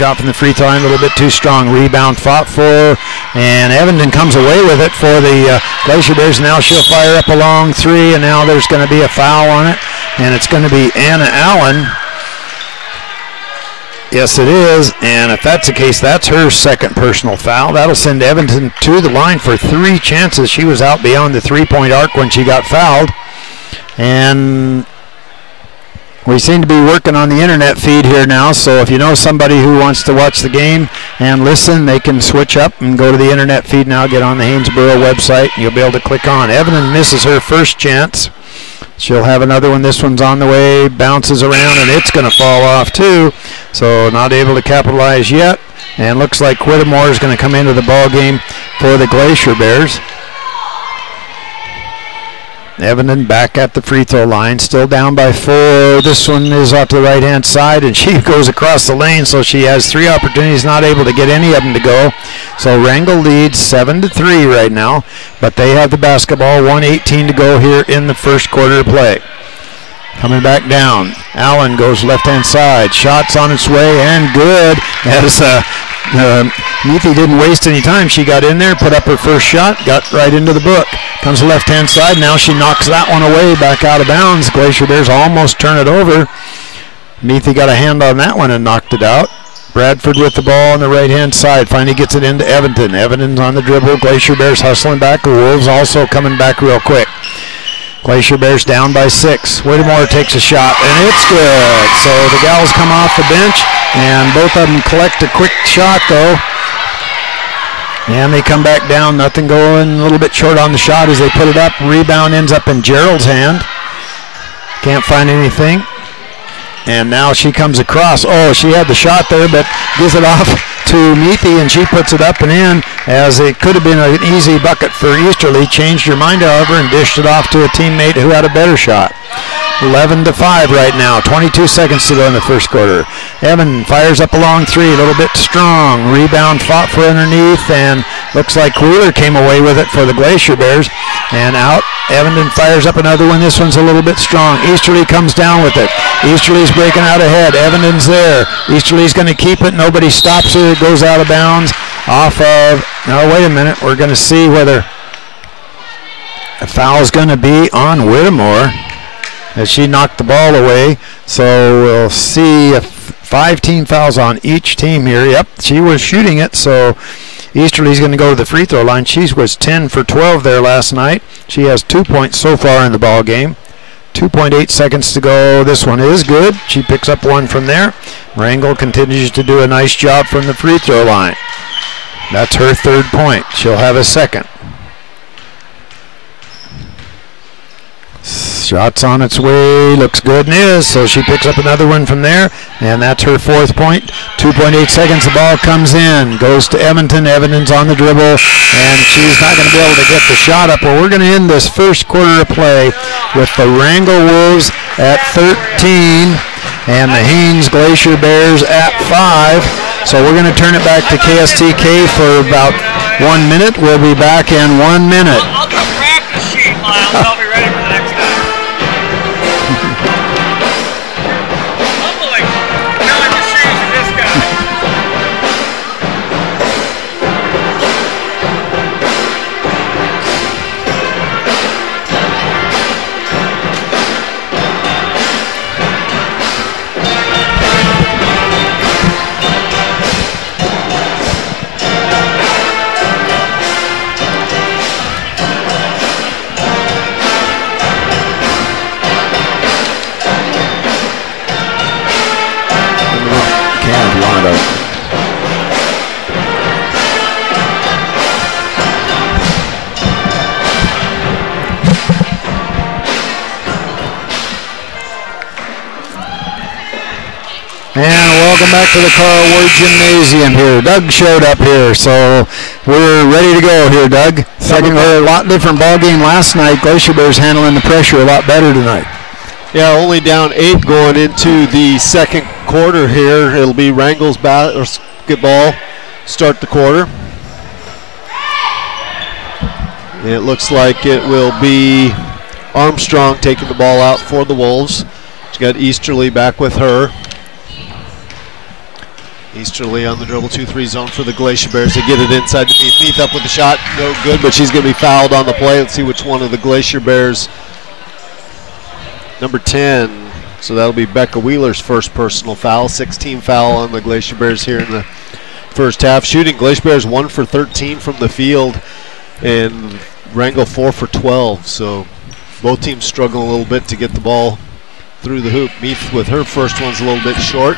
shot from the free throw line, a little bit too strong. Rebound fought for, and Evenden comes away with it for the Glacier Bears. Now she'll fire up a long three, and now there's going to be a foul on it, and it's going to be Anna Allen. Yes, it is, and if that's the case, that's her second personal foul. That'll send Evenden to the line for 3 chances. She was out beyond the three-point arc when she got fouled. And we seem to be working on the internet feed here now, so if you know somebody who wants to watch the game and listen, they can switch up and go to the internet feed now, get on the Haynesboro website, and you'll be able to click on. Evenden misses her first chance. She'll have another one. This one's on the way, bounces around, and it's going to fall off too. So not able to capitalize yet. And looks like Whittemore is going to come into the ball game for the Glacier Bears. Evenden back at the free throw line, still down by 4. This one is off to the right-hand side, and she goes across the lane, so she has 3 opportunities, not able to get any of them to go. So Wrangell leads 7-3 right now, but they have the basketball, 1:18 to go here in the first quarter of play. Coming back down, Allen goes left-hand side, shots on its way, and good, as Neathy didn't waste any time. She got in there, put up her first shot, got right into the book. Comes the left-hand side, now she knocks that one away, back out of bounds. Glacier Bears almost turn it over. Neathy got a hand on that one and knocked it out. Bradford with the ball on the right-hand side, finally gets it into Evenden. Evenden's on the dribble, Glacier Bears hustling back. The Wolves also coming back real quick. Glacier Bears down by 6. Whittemore takes a shot, and it's good. So the gals come off the bench, and both of them collect a quick shot, though. And they come back down, nothing going, a little bit short on the shot as they put it up. Rebound ends up in Gerald's hand. Can't find anything. And now she comes across. Oh, she had the shot there, but gives it off to Neathy, and she puts it up and in, as it could have been an easy bucket for Easterly. Changed her mind, however, and dished it off to a teammate who had a better shot. 11-5 right now, 22 seconds to go in the first quarter. Evan fires up a long three, a little bit strong. Rebound fought for underneath, and looks like Wheeler came away with it for the Glacier Bears. And out, Evenden fires up another one. This one's a little bit strong. Easterly comes down with it. Easterly's breaking out ahead. Evenden's there. Easterly's going to keep it. Nobody stops it. It goes out of bounds off of, now wait a minute, we're going to see whether a foul's going to be on Whittemore, as she knocked the ball away. So we'll see if 5 team fouls on each team here. Yep, she was shooting it, so Easterly's going to go to the free throw line. She was 10 for 12 there last night. She has 2 points so far in the ball game. 2.8 seconds to go. This one is good. She picks up one from there. Wrangell continues to do a nice job from the free throw line. That's her 3rd point. She'll have a 2nd. Shots on its way, looks good and is, so she picks up another one from there, and that's her 4th point. 2.8 seconds, the ball comes in, goes to Edmonton. Evenden's on the dribble, and she's not going to be able to get the shot up. Well, we're going to end this first quarter of play with the Wrangell Wolves at 13 and the Haines Glacier Bears at 5. So we're going to turn it back to KSTK for about 1 minute. We'll be back in 1 minute. I'll do a practice sheet, Miles. I'll be ready for the next time. Humbling. Knowing the shoes of this guy. And welcome back to the Karl Ward Gymnasium here. Doug showed up here, so we're ready to go here, Doug. Second, a lot different ball game last night. Glacier Bears handling the pressure a lot better tonight. Yeah, only down 8 going into the second quarter here. It'll be Wrangell's basketball start the quarter. And it looks like it will be Armstrong taking the ball out for the Wolves. She got Easterly back with her. Easterly on the dribble, 2-3 zone for the Glacier Bears. They get it inside to Meath. Meath up with the shot, no good, but she's going to be fouled on the play. Let's see which one of the Glacier Bears. Number 10, so that'll be Becca Wheeler's first personal foul. 16 foul on the Glacier Bears here in the first half. Shooting, Glacier Bears 1 for 13 from the field, and Wrangell 4 for 12. So both teams struggling a little bit to get the ball through the hoop. Meath with her first one's a little bit short.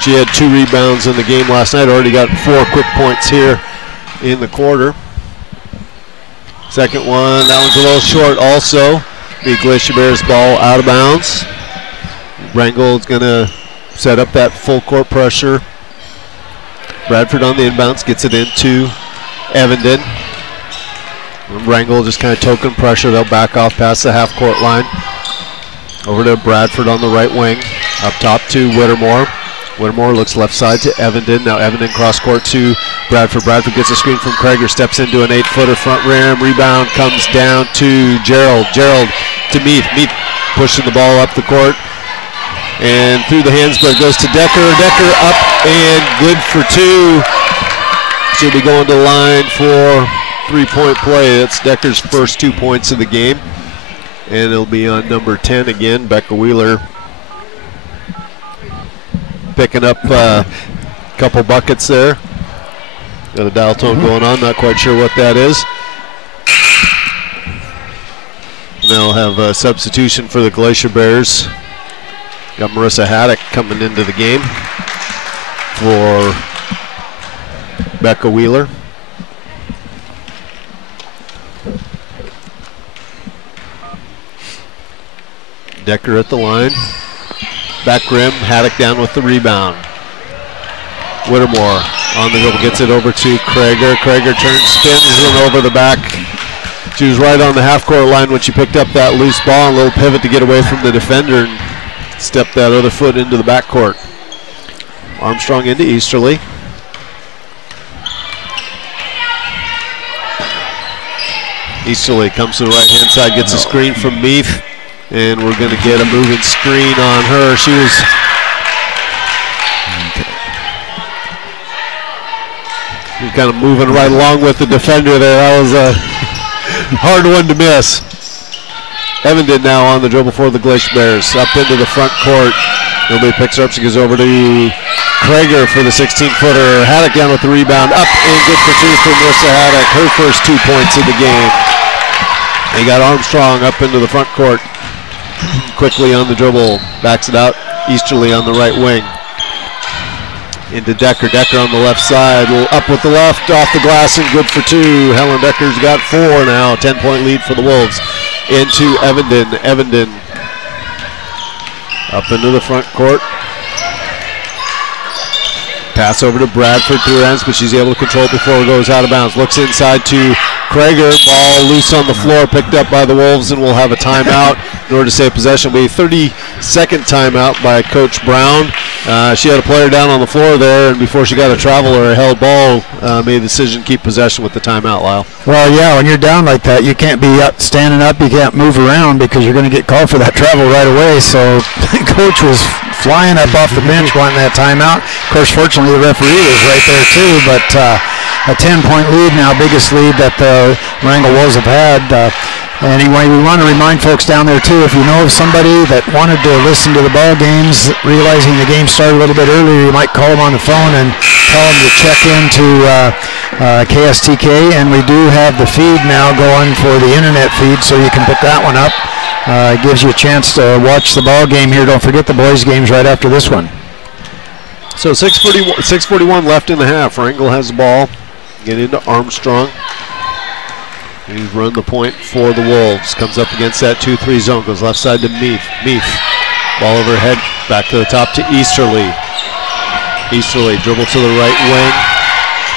She had 2 rebounds in the game last night. Already got 4 quick points here in the quarter. Second one, that one's a little short also. The Glacier Bears ball out of bounds. Wrangell is going to set up that full court pressure. Bradford on the inbounds, gets it into Evenden. Wrangell just kind of token pressure. They'll back off past the half court line. Over to Bradford on the right wing. Up top to Whittemore. Whittemore looks left side to Evenden. Now Evenden cross court to Bradford. Bradford gets a screen from Krager, steps into an 8-footer front rim. Rebound comes down to Gerald. Gerald to Meath. Meath pushing the ball up the court. And through the hands, but it goes to Decker. Decker up and good for 2. She'll be going to the line for 3-point play. That's Decker's first 2 points of the game. And it'll be on number 10 again, Becca Wheeler. Picking up a couple buckets there. Got a dial tone going on, not quite sure what that is. And they'll have a substitution for the Glacier Bears. Got Marissa Haddock coming into the game for Becca Wheeler. Decker at the line. Back rim, Haddock down with the rebound. Whittemore on the dribble, gets it over to Krager. Krager turns, spins, and over the back. She was right on the half-court line when she picked up that loose ball. A little pivot to get away from the defender and step that other foot into the backcourt. Armstrong into Easterly. Easterly comes to the right-hand side, gets a screen from Meath. And we're going to get a moving screen on her. She was kind of moving right along with the defender there. That was a hard one to miss. Evenden now on the dribble for the Glacier Bears. Up into the front court. Nobody picks her up. She goes over to Krager for the 16-footer. Haddock down with the rebound. Up and good for 2 for Marissa Haddock. Her first 2 points of the game. They got Armstrong up into the front court. Quickly on the dribble, backs it out. Easterly on the right wing. Into Decker. Decker on the left side. Up with the left, off the glass, and good for 2. Helen Decker's got 4 now. 10-point lead for the Wolves. Into Evenden. Evenden up into the front court. Pass over to Bradford through her hands, but she's able to control it before it goes out of bounds. Looks inside to Krager. Ball loose on the floor, picked up by the Wolves, and we'll have a timeout in order to save possession. It'll be a 30-second timeout by Coach Brown. She had a player down on the floor there, and before she got a travel or a held ball, made the decision to keep possession with the timeout, Lyle. Well, yeah, when you're down like that, you can't be up, standing up. You can't move around because you're going to get called for that travel right away. So Coach was flying up off the bench wanting that timeout. Of course, fortunately, the referee was right there too, but a 10-point lead now, biggest lead that the Wrangell Wolves have had. And anyway, we want to remind folks down there too, if you know of somebody that wanted to listen to the ball games, realizing the game started a little bit earlier, you might call them on the phone and tell them to check into KSTK, and we do have the feed now going for the internet feed, so you can pick that one up. It gives you a chance to watch the ball game here. Don't forget the boys' games right after this one. So 6:41 left in the half. Wrangell has the ball. Get into Armstrong. He's run the point for the Wolves. Comes up against that 2-3 zone. Goes left side to Meath. Meath. Ball overhead. Back to the top to Easterly. Easterly dribble to the right wing.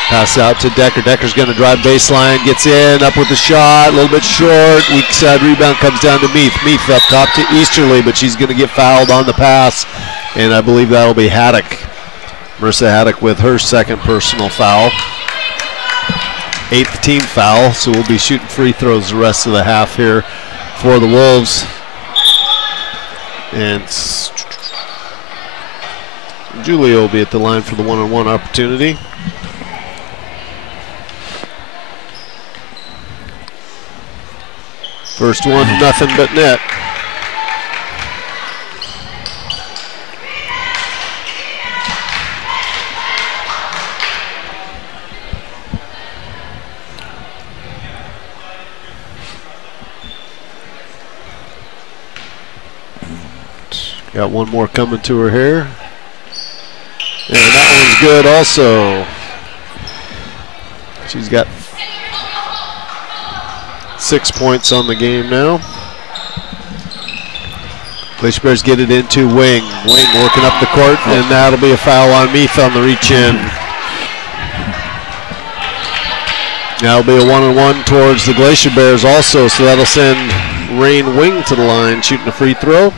Pass out to Decker. Decker's going to drive baseline. Gets in. Up with the shot. A little bit short. Weak side rebound comes down to Meath. Meath up top to Easterly, but she's going to get fouled on the pass. And I believe that'll be Haddock. Marissa Haddock with her second personal foul. 8th team foul, so we'll be shooting free throws the rest of the half here for the Wolves. And Julia will be at the line for the one-on-one opportunity. First one, nothing but net. Got one more coming to her here. And that one's good also. She's got 6 points on the game now. Glacier Bears get it into Wing. Wing working up the court, and that'll be a foul on Meath on the reach in. That'll be a one-on-one towards the Glacier Bears also, so that'll send Rain Wing to the line, shooting a free throw.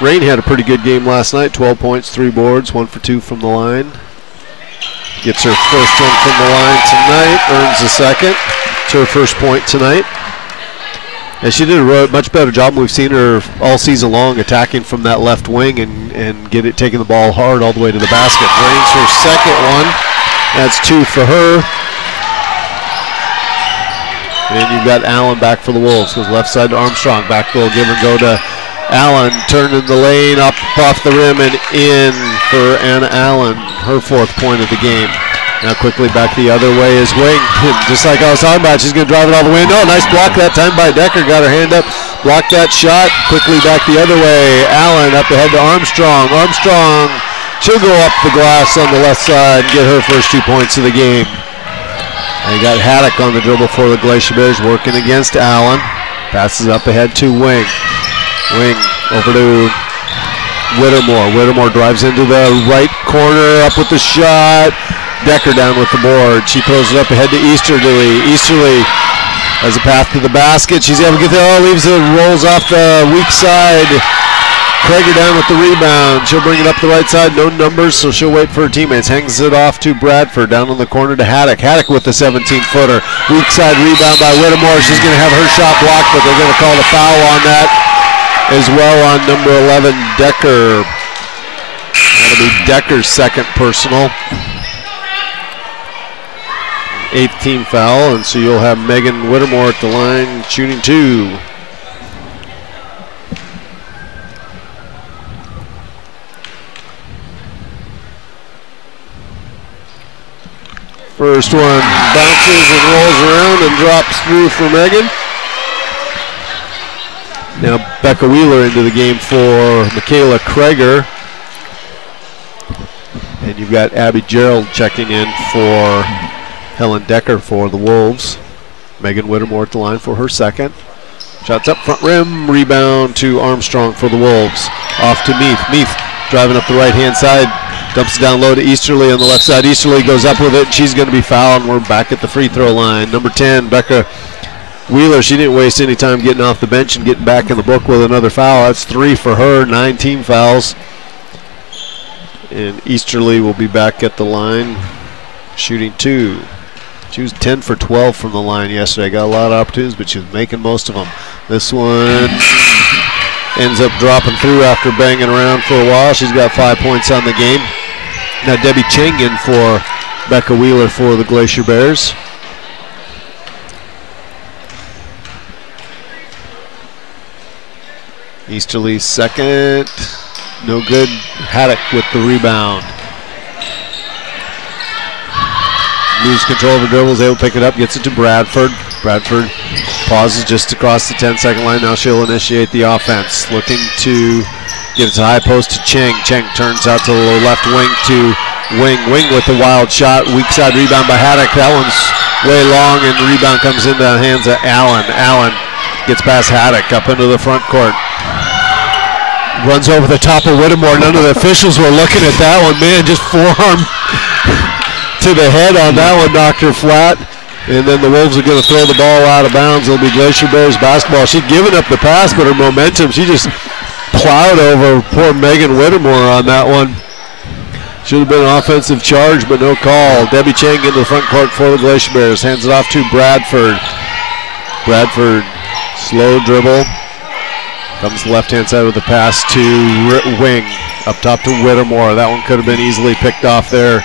Rain had a pretty good game last night, 12 points, 3 boards, 1 for 2 from the line. Gets her first one from the line tonight, earns a second. It's her first point tonight. And she did a much better job. We've seen her all season long attacking from that left wing and taking the ball hard all the way to the basket. Brings her second one. That's 2 for her. And you've got Allen back for the Wolves. Goes left side to Armstrong. Back will give and go to Allen, turned in the lane, up off the rim and in for Anna Allen, her 4th point of the game. Now quickly back the other way is Wing. Just like I was talking about, she's going to drive it all the way. No, nice block that time by Decker. Got her hand up, blocked that shot. Quickly back the other way. Allen up ahead to Armstrong. Armstrong, she'll go up the glass on the left side and get her first 2 points of the game. And you got Haddock on the dribble for the Glacier Bears, working against Allen. Passes up ahead to Wing. Wing over to Whittemore. Whittemore drives into the right corner, up with the shot. Decker down with the board. She throws it up ahead to Easterly. Easterly has a path to the basket. She's able to get there. Oh, leaves it, rolls off the weak side. Krager down with the rebound. She'll bring it up the right side. No numbers, so she'll wait for her teammates. Hangs it off to Bradford. Down on the corner to Haddock. Haddock with the 17-footer. Weak side rebound by Whittemore. She's going to have her shot blocked, but they're going to call the foul on that as well on number 11, Decker. That'll be Decker's second personal. 8th team foul, and so you'll have Megan Whittemore at the line shooting 2. First one bounces and rolls around and drops through for Megan. Now Becca Wheeler into the game for Michaela Krager. And you've got Abby Gerald checking in for Helen Decker for the Wolves. Megan Whittemore at the line for her second. Shots up front rim, rebound to Armstrong for the Wolves. Off to Meath. Meath driving up the right-hand side. Dumps it down low to Easterly on the left side. Easterly goes up with it, and she's going to be fouled, and we're back at the free throw line. Number 10, Becca Wheeler, she didn't waste any time getting off the bench and getting back in the book with another foul. That's 3 for her, 9 team fouls. And Easterly will be back at the line, shooting 2. She was 10 for 12 from the line yesterday. Got a lot of opportunities, but she was making most of them. This one ends up dropping through after banging around for a while. She's got 5 points on the game. Now Debbie Cheng in for Becca Wheeler for the Glacier Bears. Easterly's second. No good. Haddock with the rebound. Loses control of the dribble, is able to pick it up, gets it to Bradford. Bradford pauses just across the 10-second line. Now she'll initiate the offense. Looking to get it to high post to Cheng. Cheng turns out to the left wing to Wing. Wing with the wild shot. Weak side rebound by Haddock. That one's way long, and the rebound comes into the hands of Allen. Allen gets past Haddock up into the front court. Runs over the top of Whittemore. None of the officials were looking at that one. Man, just forearm to the head on that one, knocked her flat. And then the Wolves are going to throw the ball out of bounds. It'll be Glacier Bears basketball. She'd given up the pass, but her momentum, she just plowed over poor Megan Whittemore on that one. Should have been an offensive charge, but no call. Debbie Chang into the front court for the Glacier Bears. Hands it off to Bradford. Bradford, slow dribble. Comes left-hand side with a pass to Wing. Up top to Whittemore. That one could have been easily picked off there.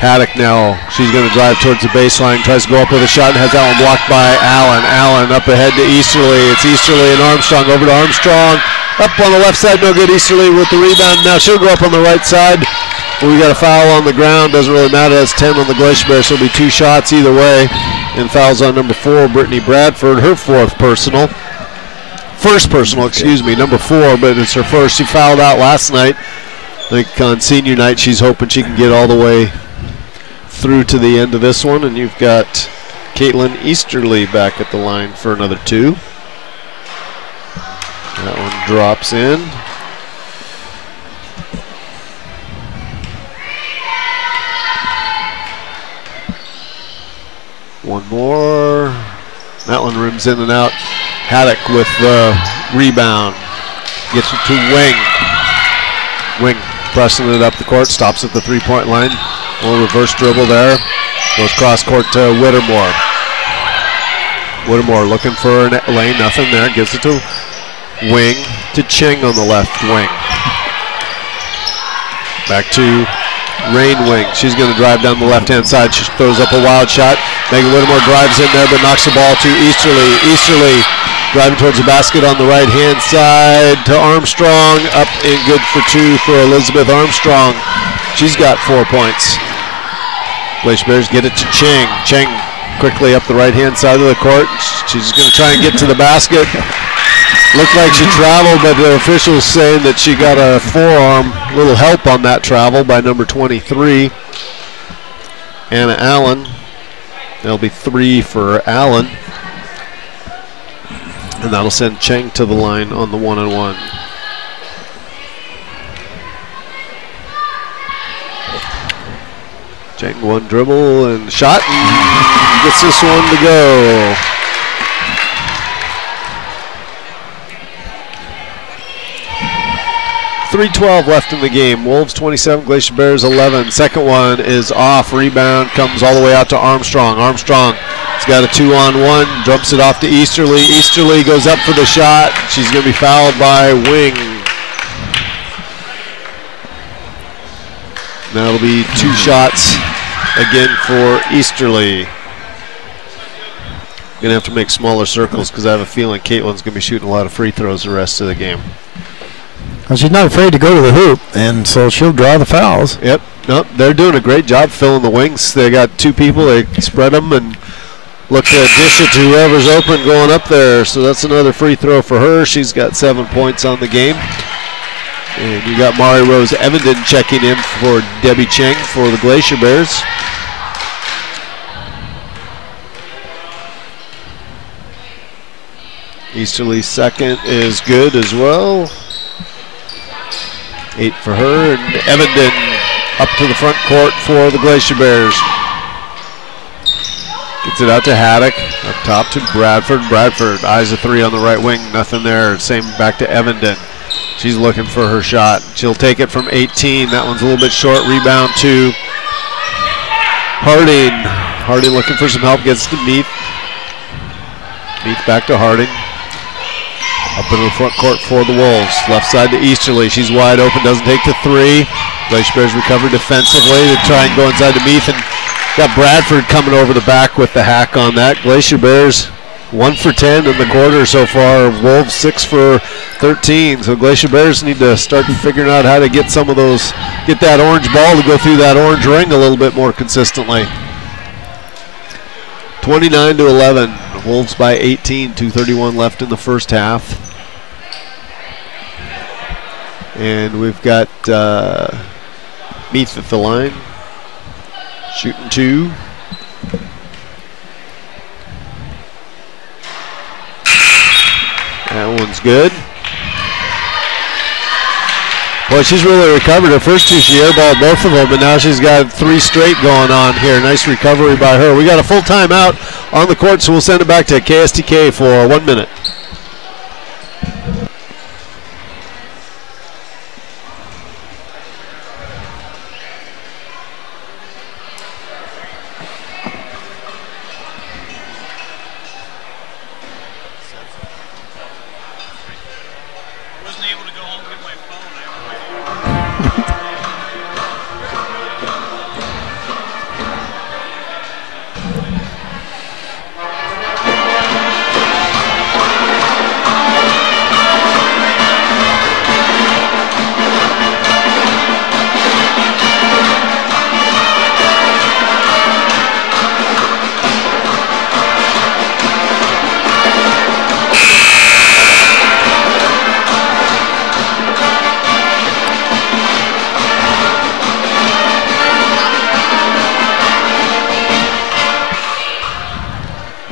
Haddock now. She's going to drive towards the baseline. Tries to go up with a shot and has that one blocked by Allen. Allen up ahead to Easterly. It's Easterly and Armstrong. Over to Armstrong. Up on the left side. No good. Easterly with the rebound. Now she'll go up on the right side. We got a foul on the ground. Doesn't really matter. That's 10 on the Glacier Bears. So it'll be 2 shots either way. And fouls on number 4, Brittany Bradford. Her first personal, excuse me, number 4, but it's her first. She fouled out last night. I think on senior night she's hoping she can get all the way through to the end of this one. And you've got Caitlin Easterly back at the line for another 2. That one drops in. One more. That one rims in and out. Haddock with the rebound. Gets it to Wing. Wing pressing it up the court. Stops at the 3-point line. A little reverse dribble there. Goes cross court to Whittemore. Whittemore looking for a lane. Nothing there. Gives it to Wing. To Ching on the left wing. Back to Rain Wing. She's going to drive down the left-hand side. She throws up a wild shot. Megan Whittemore drives in there but knocks the ball to Easterly. Easterly driving towards the basket on the right-hand side to Armstrong. Up and good for 2 for Elizabeth Armstrong. She's got 4 points. Glacier Bears get it to Cheng. Cheng quickly up the right-hand side of the court. She's going to try and get to the basket. Looked like she traveled, but the officials saying that she got a forearm, little help on that travel by number 23, Anna Allen. That'll be 3 for Allen. And that'll send Cheng to the line on the 1-on-1. Cheng one dribble and shot and gets this one to go. .312 left in the game. Wolves 27, Glacier Bears 11. Second one is off. Rebound comes all the way out to Armstrong. Armstrong has got a 2-on-1. Dumps it off to Easterly. Easterly goes up for the shot. She's going to be fouled by Wing. That'll be 2 shots again for Easterly. Going to have to make smaller circles because I have a feeling Caitlin's going to be shooting a lot of free throws the rest of the game. Well, she's not afraid to go to the hoop, and so she'll draw the fouls. Yep. Nope. They're doing a great job filling the wings. They got 2 people. They spread them and look to dish it to whoever's open going up there. So that's another free throw for her. She's got 7 points on the game. And you got Mari Rose Evenden checking in for Debbie Cheng for the Glacier Bears. Easterly's second is good as well. 8 for her, and Evenden up to the front court for the Glacier Bears. Gets it out to Haddock, up top to Bradford. Bradford eyes a 3 on the right wing, nothing there. Same back to Evenden. She's looking for her shot. She'll take it from 18. That one's a little bit short. Rebound to Harding. Harding looking for some help, gets to Meath. Meath back to Harding. Up into the front court for the Wolves. Left side to Easterly. She's wide open, doesn't take the 3. Glacier Bears recover defensively to try and go inside to Meath. And got Bradford coming over the back with the hack on that. Glacier Bears 1 for 10 in the quarter so far. Wolves 6 for 13. So Glacier Bears need to start figuring out how to get some of those, get that orange ball to go through that orange ring a little bit more consistently. 29-11. Wolves by 18, 2:31 left in the first half. And we've got Meath at the line. Shooting 2. That one's good. Boy, she's really recovered. Her first 2, she airballed both of them, but now she's got 3 straight going on here. Nice recovery by her. We got a full timeout on the court, so we'll send it back to KSTK for 1 minute.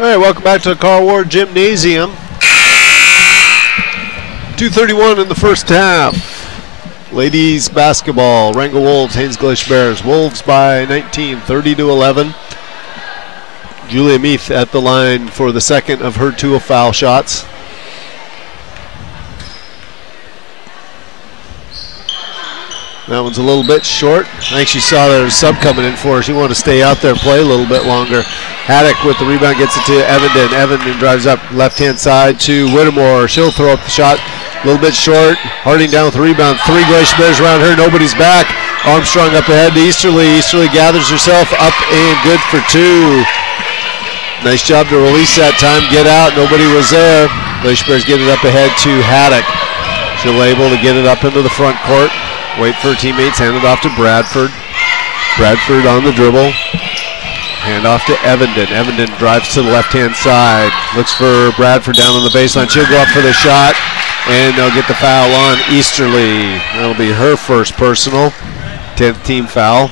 All right, welcome back to the Karl Ward Gymnasium. 2:31 in the first half. Ladies basketball, Wrangell Wolves, Haines Glacier Bears. Wolves by 19, 30-11. Julia Meath at the line for the second of her 2 foul shots. That one's a little bit short. I think she saw there was a sub coming in for her. She wanted to stay out there and play a little bit longer. Haddock with the rebound gets it to Evenden. Evenden drives up left-hand side to Whittemore. She'll throw up the shot. A little bit short. Harding down with the rebound. 3 Glacier Bears around her. Nobody's back. Armstrong up ahead to Easterly. Easterly gathers herself up and good for 2. Nice job to release that time. Get out. Nobody was there. Glacier Bears get it up ahead to Haddock. She'll able to get it up into the front court. Wait for her teammates. Hand it off to Bradford. Bradford on the dribble. Hand off to Evenden. Evenden drives to the left-hand side. Looks for Bradford down on the baseline. She'll go up for the shot. And they'll get the foul on Easterly. That'll be her first personal. 10th team foul.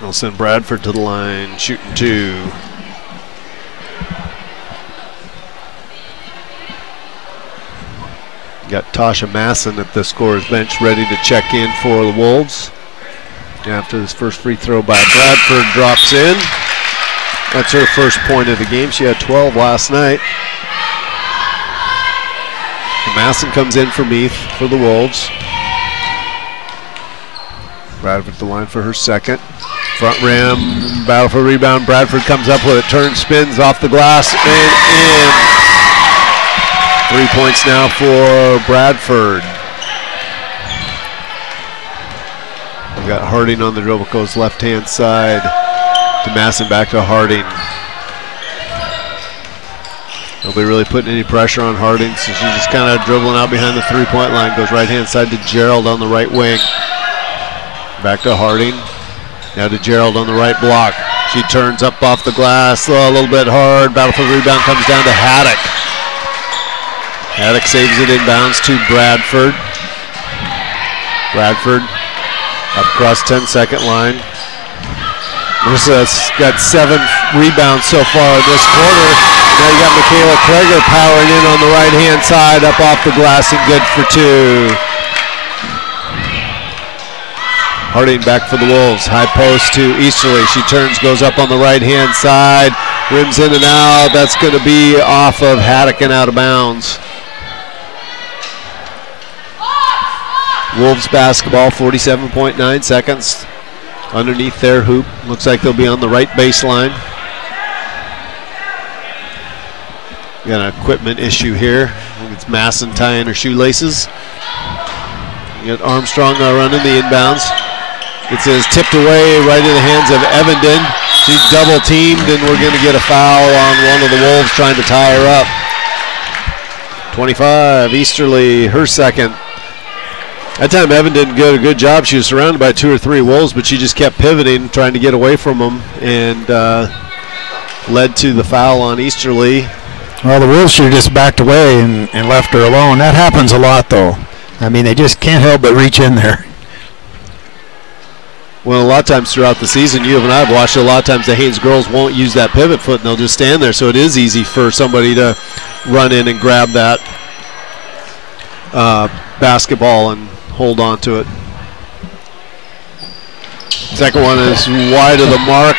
They'll send Bradford to the line, shooting 2. Got Tasha Masson at the scorer's bench ready to check in for the Wolves. After this first free throw by Bradford drops in. That's her first point of the game. She had 12 last night. Masson comes in for Meath for the Wolves. Bradford at the line for her second. Front rim, battle for rebound. Bradford comes up with it, turns, spins off the glass, and in. 3 points now for Bradford. We got Harding on the dribble, goes left-hand side to Masson, back to Harding. Nobody really putting any pressure on Harding, so she's just kind of dribbling out behind the 3-point line. Goes right-hand side to Gerald on the right wing. Back to Harding. Now to Gerald on the right block. She turns up off the glass, a little bit hard. Battle for the rebound comes down to Haddock. Haddock saves it inbounds to Bradford. Bradford up across 10-second line. Marissa's got 7 rebounds so far in this quarter. Now you got Michaela Kreger powering in on the right-hand side, up off the glass and good for 2. Harding back for the Wolves. High post to Easterly. She turns, goes up on the right-hand side, rims in and out. That's going to be off of Haddock and out of bounds. Wolves basketball, 47.9 seconds underneath their hoop. Looks like they'll be on the right baseline. Got an equipment issue here. I think it's Masson tying her shoelaces. You got Armstrong running the inbounds. It says tipped away right in the hands of Evenden. She's double teamed, and we're going to get a foul on one of the Wolves trying to tie her up. 25, Easterly, her second. That time Evenden did a good job. She was surrounded by 2 or 3 Wolves, but she just kept pivoting, trying to get away from them, and led to the foul on Easterly. Well, the Wolves should have just backed away and left her alone. That happens a lot, though. I mean, they just can't help but reach in there. Well, a lot of times throughout the season, you and I have watched a lot of times the Haines girls won't use that pivot foot, and they'll just stand there. So it is easy for somebody to run in and grab that basketball and hold on to it. Second one is wide of the mark.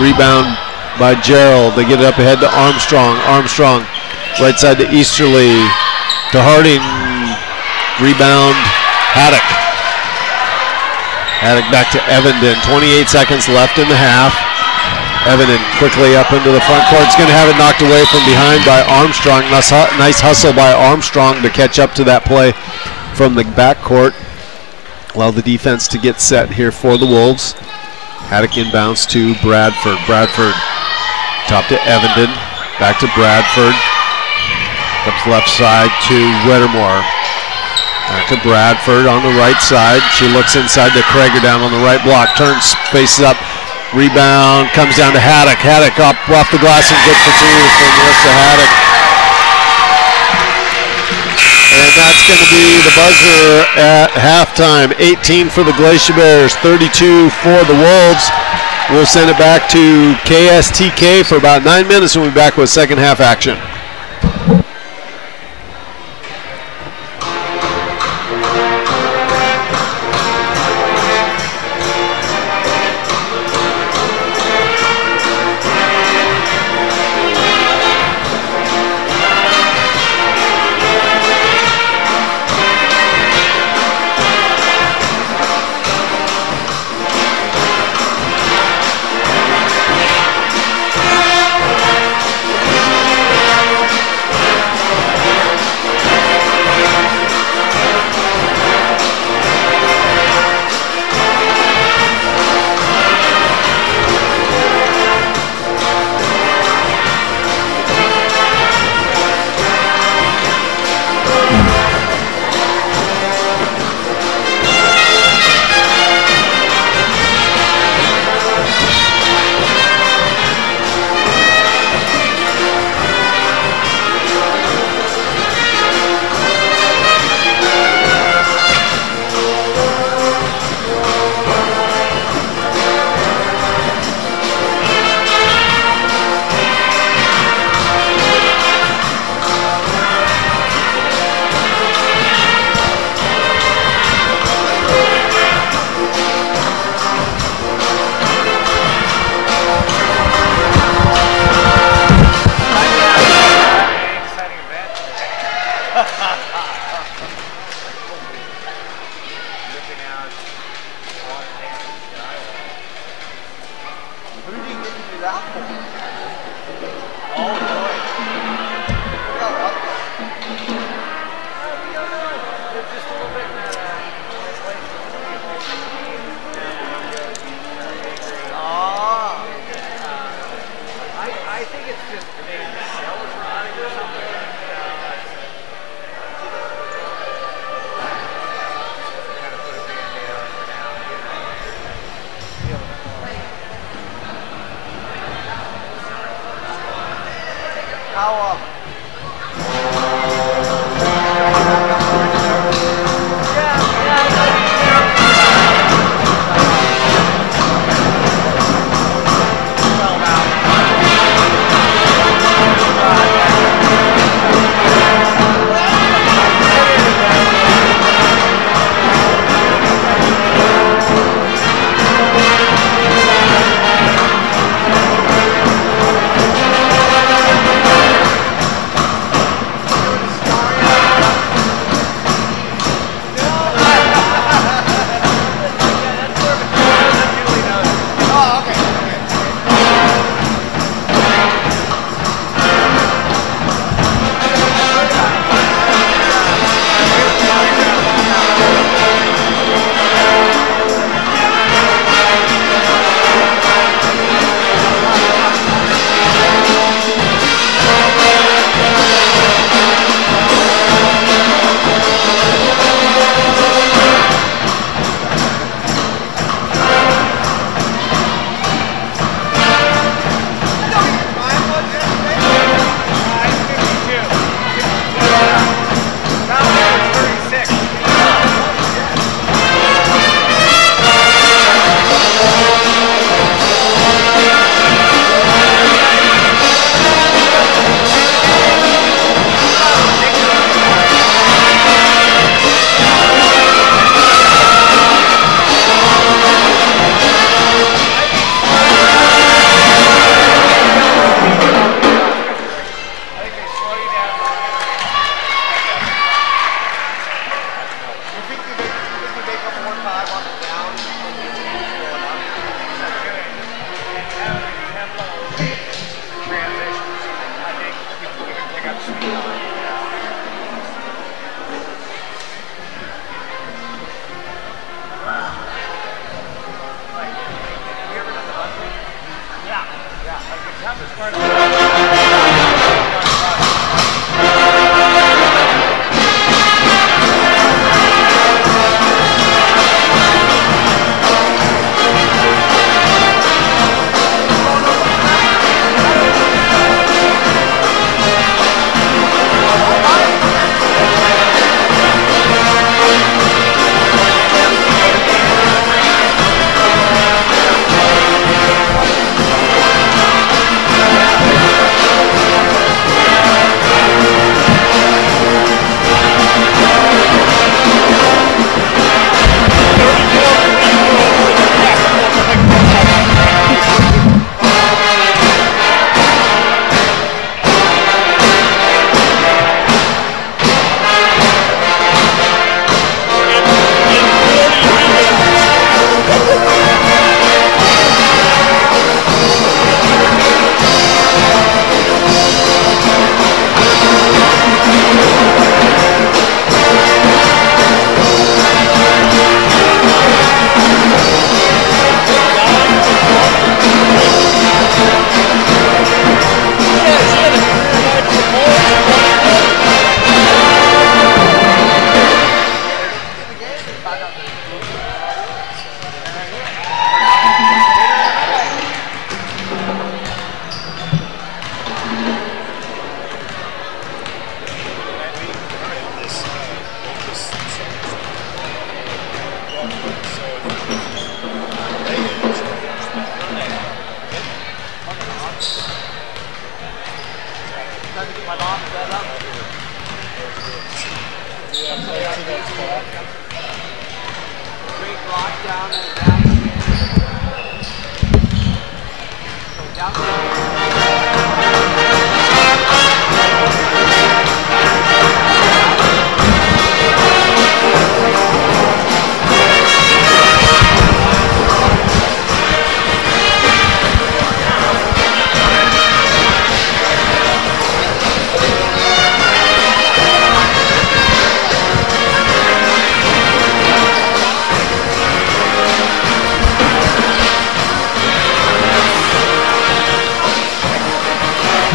Rebound by Gerald. They get it up ahead to Armstrong. Armstrong, right side to Easterly. To Harding. Rebound, Haddock. Haddock back to Evenden. 28 seconds left in the half. Evenden quickly up into the front court. It's going to have it knocked away from behind by Armstrong. Nice hustle by Armstrong to catch up to that play from the backcourt. Allow the defense to get set here for the Wolves. Haddock inbounds to Bradford. Bradford top to Evenden. Back to Bradford. Comes left side to Whittemore. Back to Bradford on the right side. She looks inside to Kreger down on the right block. Turns, faces up. Rebound comes down to Haddock. Haddock up off the glass and good for 2 for Marissa Haddock. And that's going to be the buzzer at halftime. 18 for the Glacier Bears, 32 for the Wolves. We'll send it back to KSTK for about 9 minutes, and we'll be back with second half action.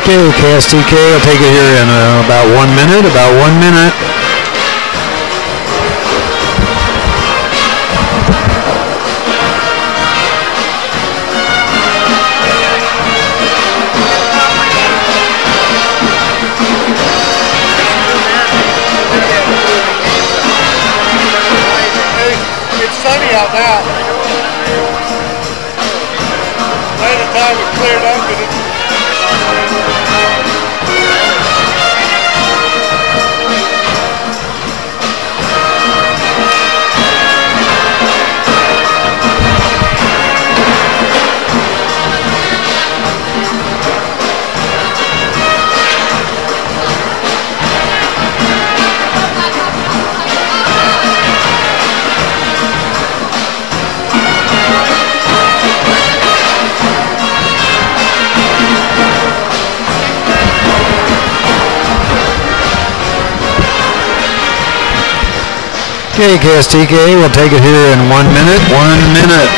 Okay, KSTK will take it here in about 1 minute, It's sunny out now. By the time it cleared up, and it's Okay, KSTK will take it here in 1 minute, 1 minute.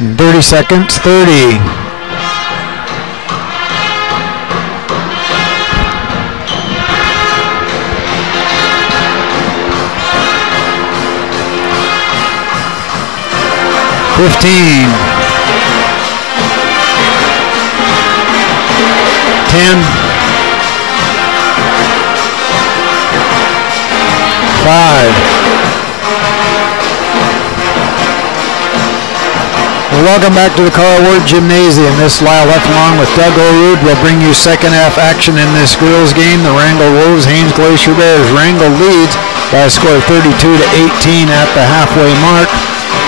In 30 seconds, 30. $15, 10, 5. Welcome back to the Karl Ward Gymnasium. This Lyle left along with Doug O'Rood will bring you second half action in this girls game. The Wrangell Wolves, Haines Glacier Bears. Wrangell leads by a score of 32-18 at the halfway mark.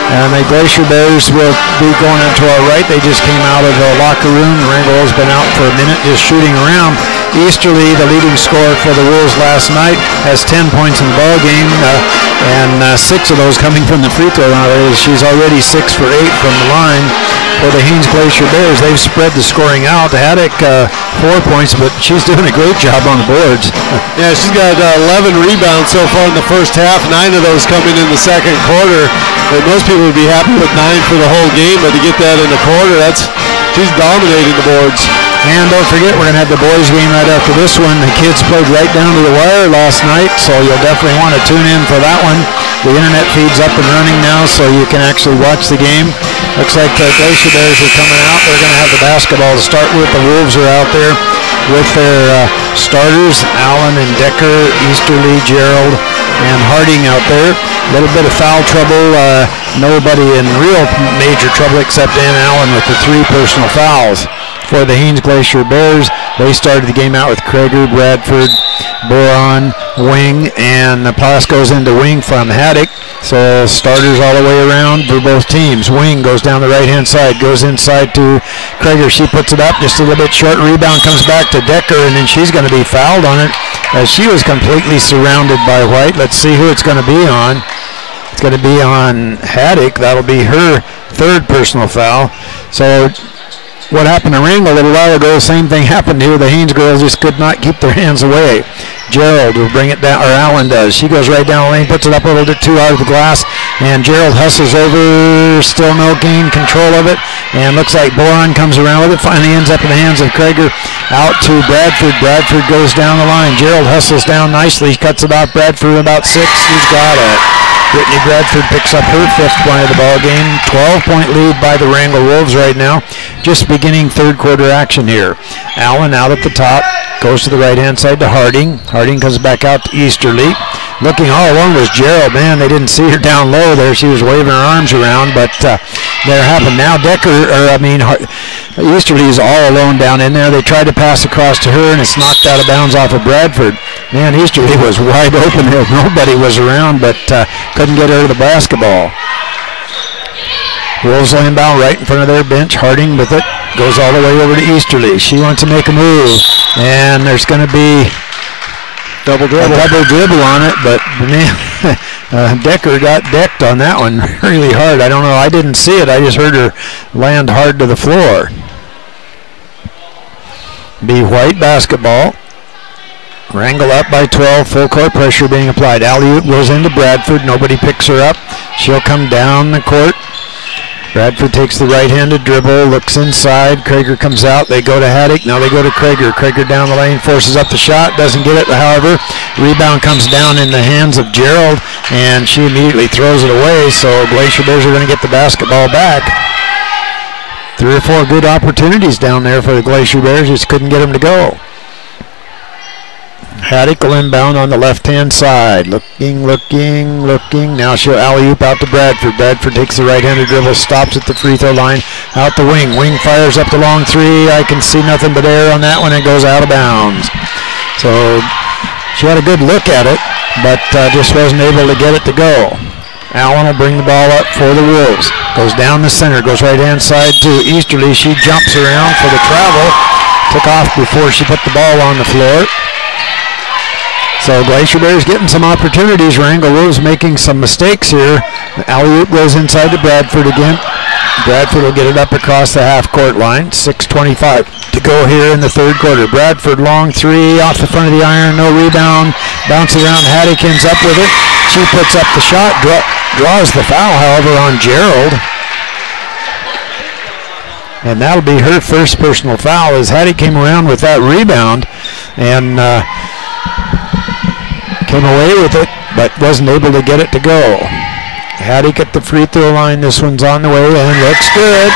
And the Glacier Bears will be going into our right. They just came out of the locker room. Wrangell has been out for a minute just shooting around. Easterly, the leading scorer for the Wolves last night, has 10 points in the ball game, and 6 of those coming from the free throw line. She's already 6 for 8 from the line. For the Haines Glacier Bears, they've spread the scoring out. Haddock 4 points, but she's doing a great job on the boards. Yeah, she's got 11 rebounds so far in the first half, 9 of those coming in the second quarter. And most people would be happy with 9 for the whole game, but to get that in the quarter, she's dominating the boards. And don't forget, we're going to have the boys game right after this one. The kids played right down to the wire last night, so you'll definitely want to tune in for that one. The internet feed's up and running now, so you can actually watch the game. Looks like the Glacier Bears are coming out. They're going to have the basketball to start with. The Wolves are out there with their starters, Allen and Decker, Easterly, Gerald, and Harding out there. A little bit of foul trouble. Nobody in real major trouble except Dan Allen with the 3 personal fouls. For the Haines Glacier Bears, they started the game out with Krager, Bradford, Boron, Wing, and the pass goes into Wing from Haddock. So starters all the way around for both teams. Wing goes down the right-hand side, goes inside to Krager. She puts it up just a little bit short. Rebound comes back to Decker, and then she's going to be fouled on it as she was completely surrounded by White. Let's see who it's going to be on. It's going to be on Haddock. That'll be her 3rd personal foul. So what happened to Wrangell a little while ago, same thing happened here. The Haines girls just could not keep their hands away. Gerald will bring it down, or Allen does. She goes right down the lane, puts it up a little bit too hard of the glass, and Gerald hustles over, still no gain control of it, and looks like Boron comes around with it, finally ends up in the hands of Krager. Out to Bradford. Bradford goes down the line. Gerald hustles down nicely. Cuts it off. Bradford about 6. He's got it. Brittany Bradford picks up her 5th point of the ball game. 12-point lead by the Wrangell Wolves right now. Just beginning third quarter action here. Allen out at the top. Goes to the right-hand side to Harding. Harding comes back out to Easterly. Looking all alone was Gerald. Man, they didn't see her down low there. She was waving her arms around, but there happened. Now Easterly is all alone down in there. They tried to pass across to her, and it's knocked out of bounds off of Bradford. Man, Easterly was wide open there. Nobody was around, but couldn't get her to the basketball. Wolves inbound right in front of their bench. Harding with it. Goes all the way over to Easterly. She wants to make a move, and there's going to be double dribble on it, but man, Decker got decked on that one really hard. I don't know. I didn't see it. I just heard her land hard to the floor. Be White basketball. Wrangell up by 12. Full court pressure being applied. Alley-oop goes into Bradford. Nobody picks her up. She'll come down the court. Bradford takes the right-handed dribble, looks inside. Krager comes out. They go to Haddock. Now they go to Krager. Krager down the lane, forces up the shot. Doesn't get it, however. Rebound comes down in the hands of Gerald, and she immediately throws it away. So Glacier Bears are going to get the basketball back. 3 or 4 good opportunities down there for the Glacier Bears. Just couldn't get them to go. Haddock will inbound on the left-hand side. Looking. Now she'll alley-oop out to Bradford. Bradford takes the right-handed dribble, stops at the free throw line, out the wing. Wing fires up the long 3. I can see nothing but air on that one. It goes out of bounds. So she had a good look at it, but just wasn't able to get it to go. Allen will bring the ball up for the Wolves. Goes down the center, goes right-hand side to Easterly. She jumps around for the travel. Took off before she put the ball on the floor. So Glacier Bears getting some opportunities. Wrangell Wolves making some mistakes here. The alley-oop goes inside to Bradford again. Bradford will get it up across the half-court line. 6:25 to go here in the third quarter. Bradford long 3 off the front of the iron. No rebound. Bounce around. Haddock ends up with it. She puts up the shot. Draws the foul, however, on Gerald. And that'll be her first personal foul as Haddock came around with that rebound and came away with it, but wasn't able to get it to go. Haddock at the free throw line. This one's on the way and looks good.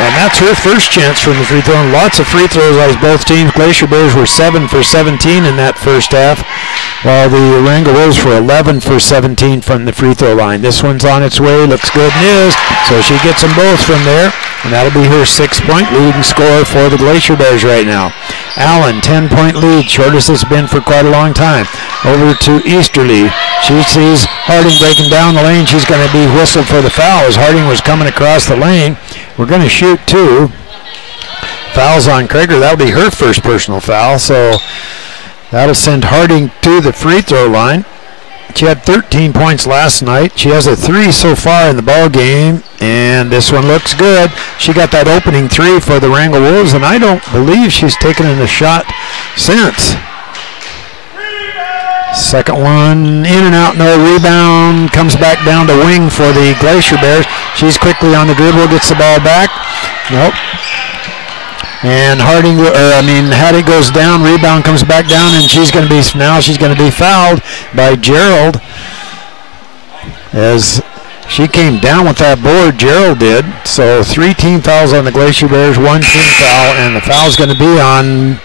And that's her first chance from the free throw. And lots of free throws as both teams. Glacier Bears were 7 for 17 in that first half, while the Wrangell Wolves were 11 for 17 from the free throw line. This one's on its way. Looks good news. So she gets them both from there. And that'll be her 6-point leading scorer for the Glacier Bears right now. Allen, 10-point lead, shortest it's been for quite a long time. Over to Easterly. She sees Harding breaking down the lane. She's going to be whistled for the foul as Harding was coming across the lane. We're going to shoot 2. Fouls on Krager. That'll be her first personal foul. So that'll send Harding to the free throw line. She had 13 points last night. She has a 3 so far in the ball game, and this one looks good. She got that opening 3 for the Wrangell Wolves, and I don't believe she's taken in a shot since. Second one in and out, no rebound. Comes back down to wing for the Glacier Bears. She's quickly on the dribble, gets the ball back. Nope. And Haddock goes down, rebound comes back down, and she's going to be fouled by Gerald as she came down with that board. Gerald did. So 3 team fouls on the Glacier Bears, 1 team foul, and the foul's going to be on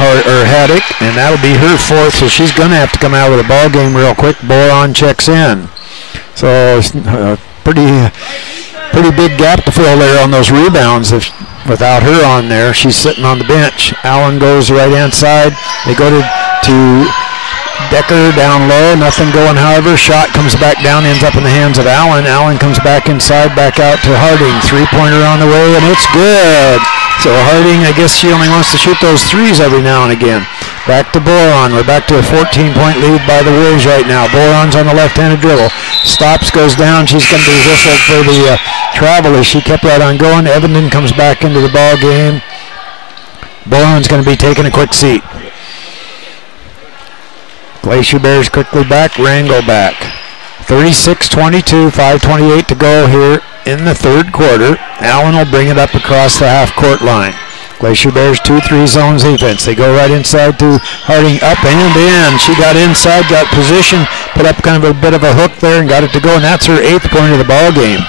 Haddock, and that'll be her 4th. So she's going to have to come out with a ball game real quick. Boron checks in. So pretty big gap to fill there on those rebounds without her on there. She's sitting on the bench. Allen goes right-hand side. They go to Decker down low. Nothing going, however. Shot comes back down, ends up in the hands of Allen. Allen comes back inside, back out to Harding. 3-pointer on the way, and it's good. So Harding, I guess she only wants to shoot those 3s every now and again. Back to Boron. We're back to a 14-point lead by the Wolves right now. Boron's on the left-handed dribble. Stops, goes down. She's going to be whistled for the travel as she kept right on going. Evenden comes back into the ball game. Boron's going to be taking a quick seat. Glacier Bears quickly back. Wrangell back. 36-22, 5:28 to go here in the third quarter. Allen will bring it up across the half-court line. Glacier Bears 2-3 zones defense. They go right inside to Harding, up and in. She got inside, got position, put up kind of a bit of a hook there and got it to go, and that's her 8th point of the ball game.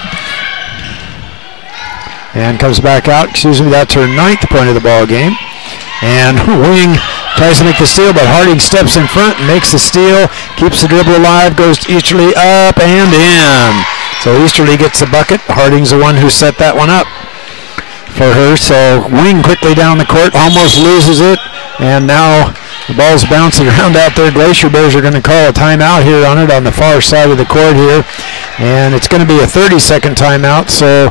And comes back out, that's her 9th point of the ball game. And Wing tries to make the steal, but Harding steps in front and makes the steal, keeps the dribble alive, goes to Easterly, up and in. So Easterly gets the bucket. Harding's the one who set that one up for her. So Wing quickly down the court, almost loses it, and now the ball's bouncing around out there. Glacier Bears are going to call a timeout here on it on the far side of the court here, and it's going to be a 30-second timeout. So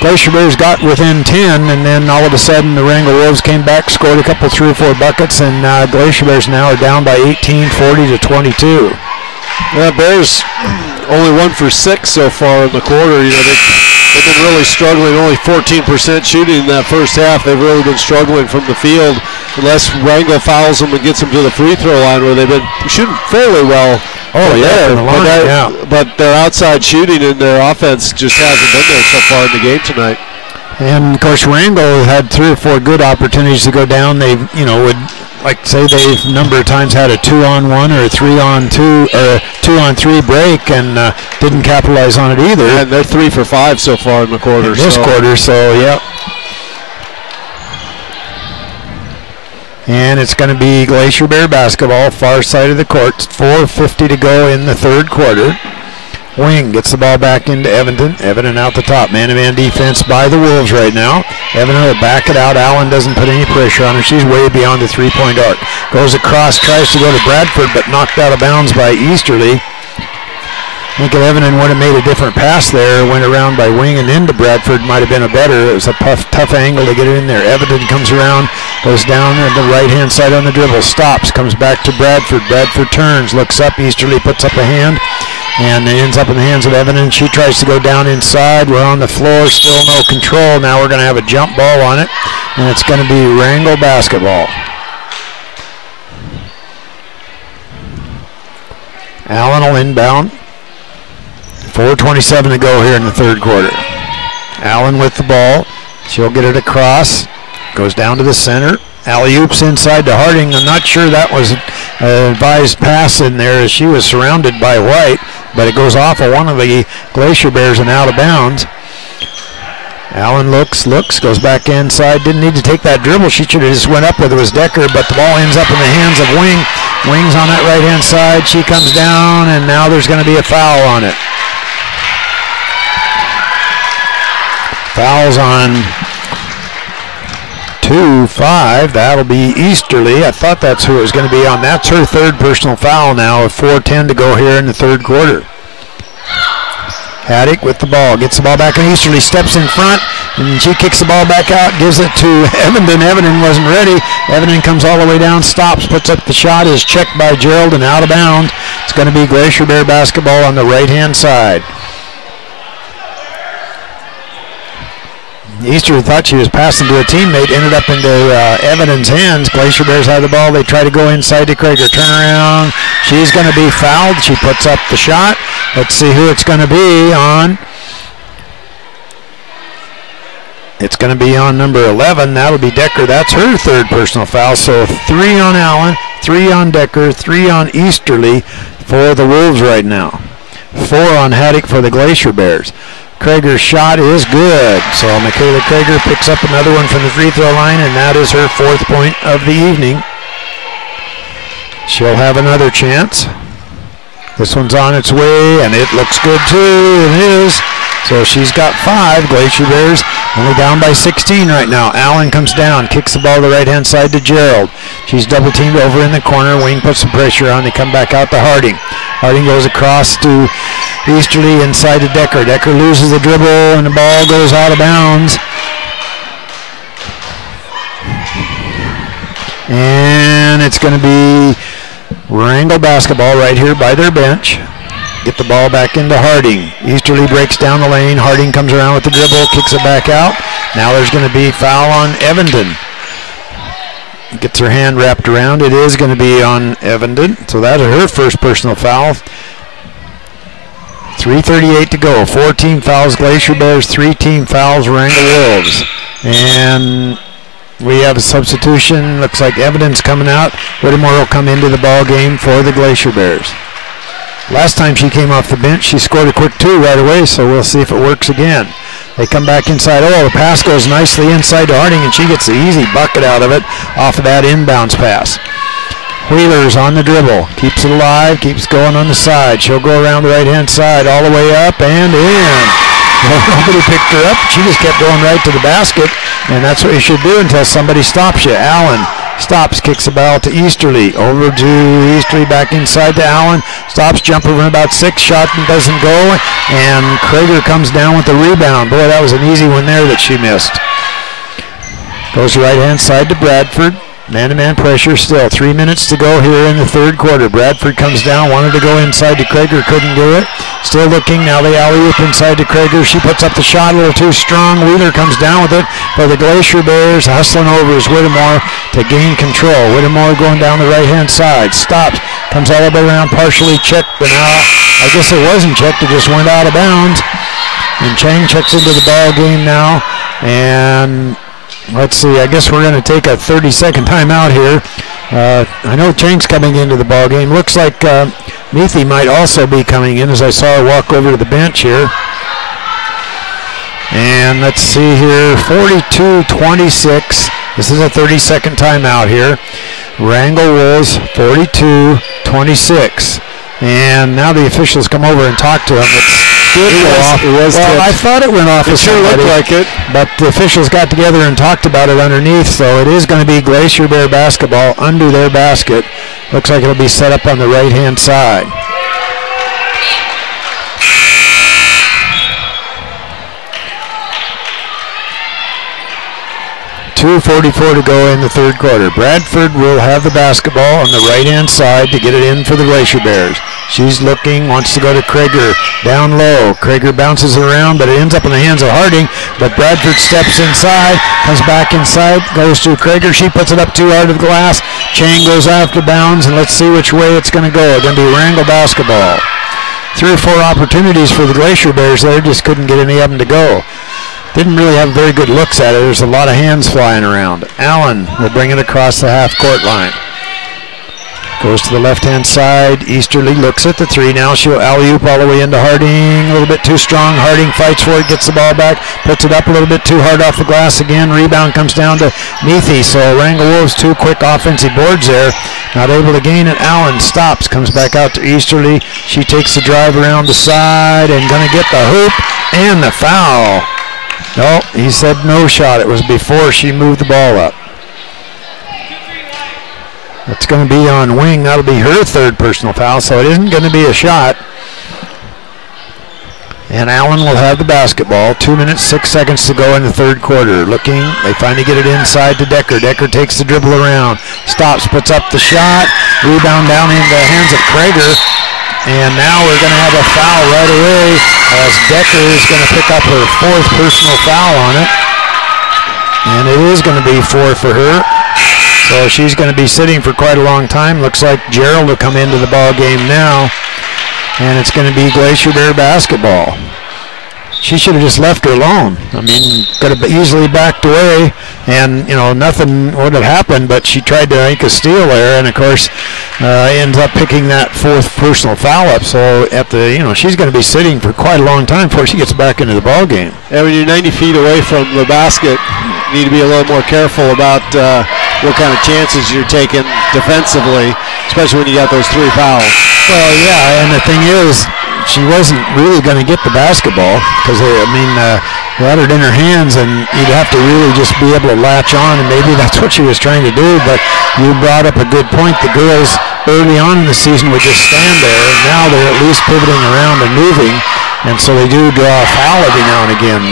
Glacier Bears got within 10, and then all of a sudden the Wrangell Wolves came back, scored a couple 3 or 4 buckets, and Glacier Bears now are down by 18, 40-22. Yeah, Bears only 1 for 6 so far in the quarter. You know, they've been really struggling, only 14% shooting in that first half. They've really been struggling from the field unless Wrangell fouls them and gets them to the free throw line, where they've been shooting fairly well. Oh, yeah. But their outside shooting and their offense just hasn't been there so far in the game tonight. And, of course, Wrangell had 3 or 4 good opportunities to go down. They, would, like, say they've a number of times had a 2-on-1 or a 3-on-2 or a 2-on-3 break and didn't capitalize on it either. And they're 3 for 5 so far in the quarter. In this quarter, so, yeah. And it's going to be Glacier Bear basketball, far side of the court. 4:50 to go in the 3rd quarter. Wing gets the ball back into Evanston. Evanston out the top. Man-to-man defense by the Wolves right now. Evanston will back it out. Allen doesn't put any pressure on her. She's way beyond the 3-point arc. Goes across, tries to go to Bradford, but knocked out of bounds by Easterly. I think if Evanston would have made a different pass there, went around by Wing and into Bradford, might have been a better. It was a tough angle to get it in there. Evanston comes around, goes down on the right-hand side on the dribble, stops, comes back to Bradford. Bradford turns, looks up, Easterly puts up a hand, and it ends up in the hands of Evanston. She tries to go down inside. We're on the floor, still no control. Now we're going to have a jump ball on it, and it's going to be Wrangell basketball. Allen will inbound. 4:27 to go here in the 3rd quarter. Allen with the ball. She'll get it across. Goes down to the center. Alley-oops inside to Harding. I'm not sure that was an advised pass in there as she was surrounded by White, but it goes off of one of the Glacier Bears and out of bounds. Allen looks, goes back inside. Didn't need to take that dribble. She should have just went up with it. It was Decker, but the ball ends up in the hands of Wing. Wing's on that right-hand side. She comes down, and now there's going to be a foul on it. Fouls on 2-5. That'll be Easterly. I thought that's who it was going to be on. That's her 3rd personal foul now, with 4:10 to go here in the 3rd quarter. Haddock with the ball, gets the ball back, and Easterly steps in front, and she kicks the ball back out, gives it to Evanston. Evanston wasn't ready. Evanston comes all the way down, stops, puts up the shot, is checked by Gerald and out of bounds. It's going to be Glacier Bear basketball on the right-hand side. Easterly thought she was passing to a teammate, ended up into Evanston's hands. Glacier Bears have the ball. They try to go inside to Krager. Turn around. She's going to be fouled. She puts up the shot. Let's see who it's going to be on. It's going to be on number 11. That'll be Decker. That's her 3rd personal foul. So 3 on Allen, 3 on Decker, 3 on Easterly for the Wolves right now. 4 on Haddock for the Glacier Bears. Krager's shot is good. So Michaela Krager picks up another one from the free throw line, and that is her 4th point of the evening. She'll have another chance. This one's on its way, and it looks good too. It is. So she's got 5. Glacier Bears only down by 16 right now. Allen comes down, kicks the ball to the right-hand side to Gerald. She's double-teamed over in the corner. Wing puts some pressure on. They come back out to Harding. Harding goes across to Easterly inside to Decker. Decker loses the dribble, and the ball goes out of bounds. And it's going to be Wrangell basketball right here by their bench. Get the ball back into Harding. Easterly breaks down the lane. Harding comes around with the dribble, kicks it back out. Now there's going to be foul on Evanston. Gets her hand wrapped around. It is going to be on Evanston. So that's her 1st personal foul. 3:38 to go. 4 team fouls Glacier Bears, 3 team fouls Wrangell Wolves. And We have a substitution. Looks like Evidence coming out. Whittemore will come into the ball game for the Glacier Bears. Last time she came off the bench, she scored a quick 2 right away, so we'll see if it works again. They come back inside. Oh, the pass goes nicely inside to Harding, and she gets the easy bucket out of it off of that inbounds pass. Wheeler's on the dribble, keeps it alive, keeps going on the side. She'll go around the right-hand side all the way up and in. Well, nobody picked her up. She just kept going right to the basket, and that's what you should do until somebody stops you. Allen stops, kicks the ball to Easterly. Over to Easterly, back inside to Allen. Stops, jumper from about 6, shot doesn't go, and Krager comes down with the rebound. Boy, that was an easy one there that she missed. Goes right-hand side to Bradford. Man-to-man pressure still. 3 minutes to go here in the third quarter. Bradford comes down, wanted to go inside to Krager, couldn't do it. Still looking, now the alley-oop inside to Krager. She puts up the shot a little too strong. Wheeler comes down with it for the Glacier Bears. Hustling over is Whittemore to gain control. Whittemore going down the right-hand side. Stops, comes all the way around, partially checked, but now I guess it wasn't checked. It just went out of bounds. And Chang checks into the ball game now. And let's see, I guess we're going to take a 30-second timeout here. I know Chang's coming into the ball game. Looks like Meathy might also be coming in, as I saw her walk over to the bench here. And let's see here, 42-26. This is a 30-second timeout here. Wrangell Wolves 42-26. And now the officials come over and talk to him. I thought it went off. It sure looked like it. But the officials got together and talked about it underneath, so it is going to be Glacier Bear basketball under their basket. Looks like it'll be set up on the right-hand side. .2:44 to go in the third quarter. Bradford will have the basketball on the right-hand side to get it in for the Glacier Bears. She's looking, wants to go to Krager, down low. Krager bounces it around, but it ends up in the hands of Harding. But Bradford steps inside, comes back inside, goes to Krager. She puts it up too hard of the glass. Chang goes after bounds, and let's see which way it's going to go. It's going to be Wrangell basketball. 3 or 4 opportunities for the Glacier Bears there, just couldn't get any of them to go. Didn't really have very good looks at it. There's a lot of hands flying around. Allen will bring it across the half-court line. Goes to the left-hand side. Easterly looks at the 3 now. She'll alley-oop all the way into Harding. A little bit too strong. Harding fights for it, gets the ball back, puts it up a little bit too hard off the glass again. Rebound comes down to Meathy. So Wrangell Wolves 2 quick offensive boards there. Not able to gain it. Allen stops, comes back out to Easterly. She takes the drive around the side and going to get the hoop and the foul. No, he said no shot. It was before she moved the ball up. It's going to be on Wing. That'll be her 3rd personal foul, so it isn't going to be a shot. And Allen will have the basketball. 2 minutes, 6 seconds to go in the third quarter. Looking, they finally get it inside to Decker. Decker takes the dribble around, stops, puts up the shot. Rebound down in the hands of Krager. And now we're going to have a foul right away as Decker is going to pick up her 4th personal foul on it. And it is going to be 4 for her. So she's going to be sitting for quite a long time. Looks like Gerald will come into the ball game now. And it's going to be Glacier Bear basketball. She should have just left her alone. I mean, could have easily backed away, and nothing would have happened. But she tried to make a steal there, and of course, ends up picking that 4th personal foul up. So at the, she's going to be sitting for quite a long time before she gets back into the ball game. And when you're 90 feet away from the basket, you need to be a little more careful about what kind of chances you're taking defensively, especially when you got those 3 fouls. Well, yeah, and the thing is, she wasn't really going to get the basketball because, they had it in her hands, and you'd have to really just be able to latch on, and maybe that's what she was trying to do. But you brought up a good point. The girls early on in the season would just stand there, and now they're at least pivoting around and moving, and so they do draw a foul every now and again.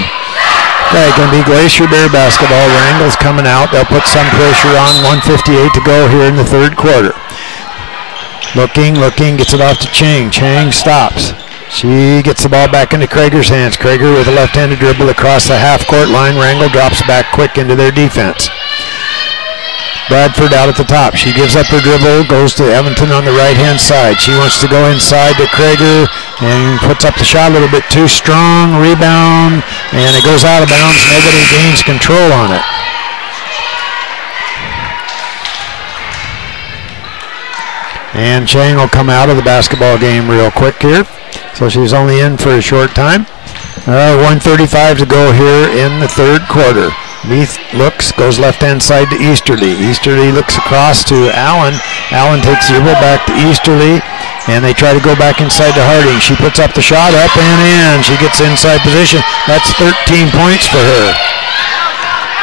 Okay, going to be Glacier Bear basketball. Wrangell's coming out. They'll put some pressure on. 1:58 to go here in the third quarter. Looking, gets it off to Chang. Chang stops. She gets the ball back into Krager's hands. Krager with a left-handed dribble across the half-court line. Wrangell drops back quick into their defense. Bradford out at the top. She gives up her dribble, goes to Evanton on the right-hand side. She wants to go inside to Krager and puts up the shot a little bit too strong. Rebound, and it goes out of bounds. Nobody gains control on it. And Chang will come out of the basketball game real quick here. So she's only in for a short time. 1:35 to go here in the third quarter. Meath looks, goes left-hand side to Easterly. Easterly looks across to Allen. Allen takes the dribble back to Easterly, and they try to go back inside to Harding. She puts up the shot, up and in. She gets inside position. That's 13 points for her.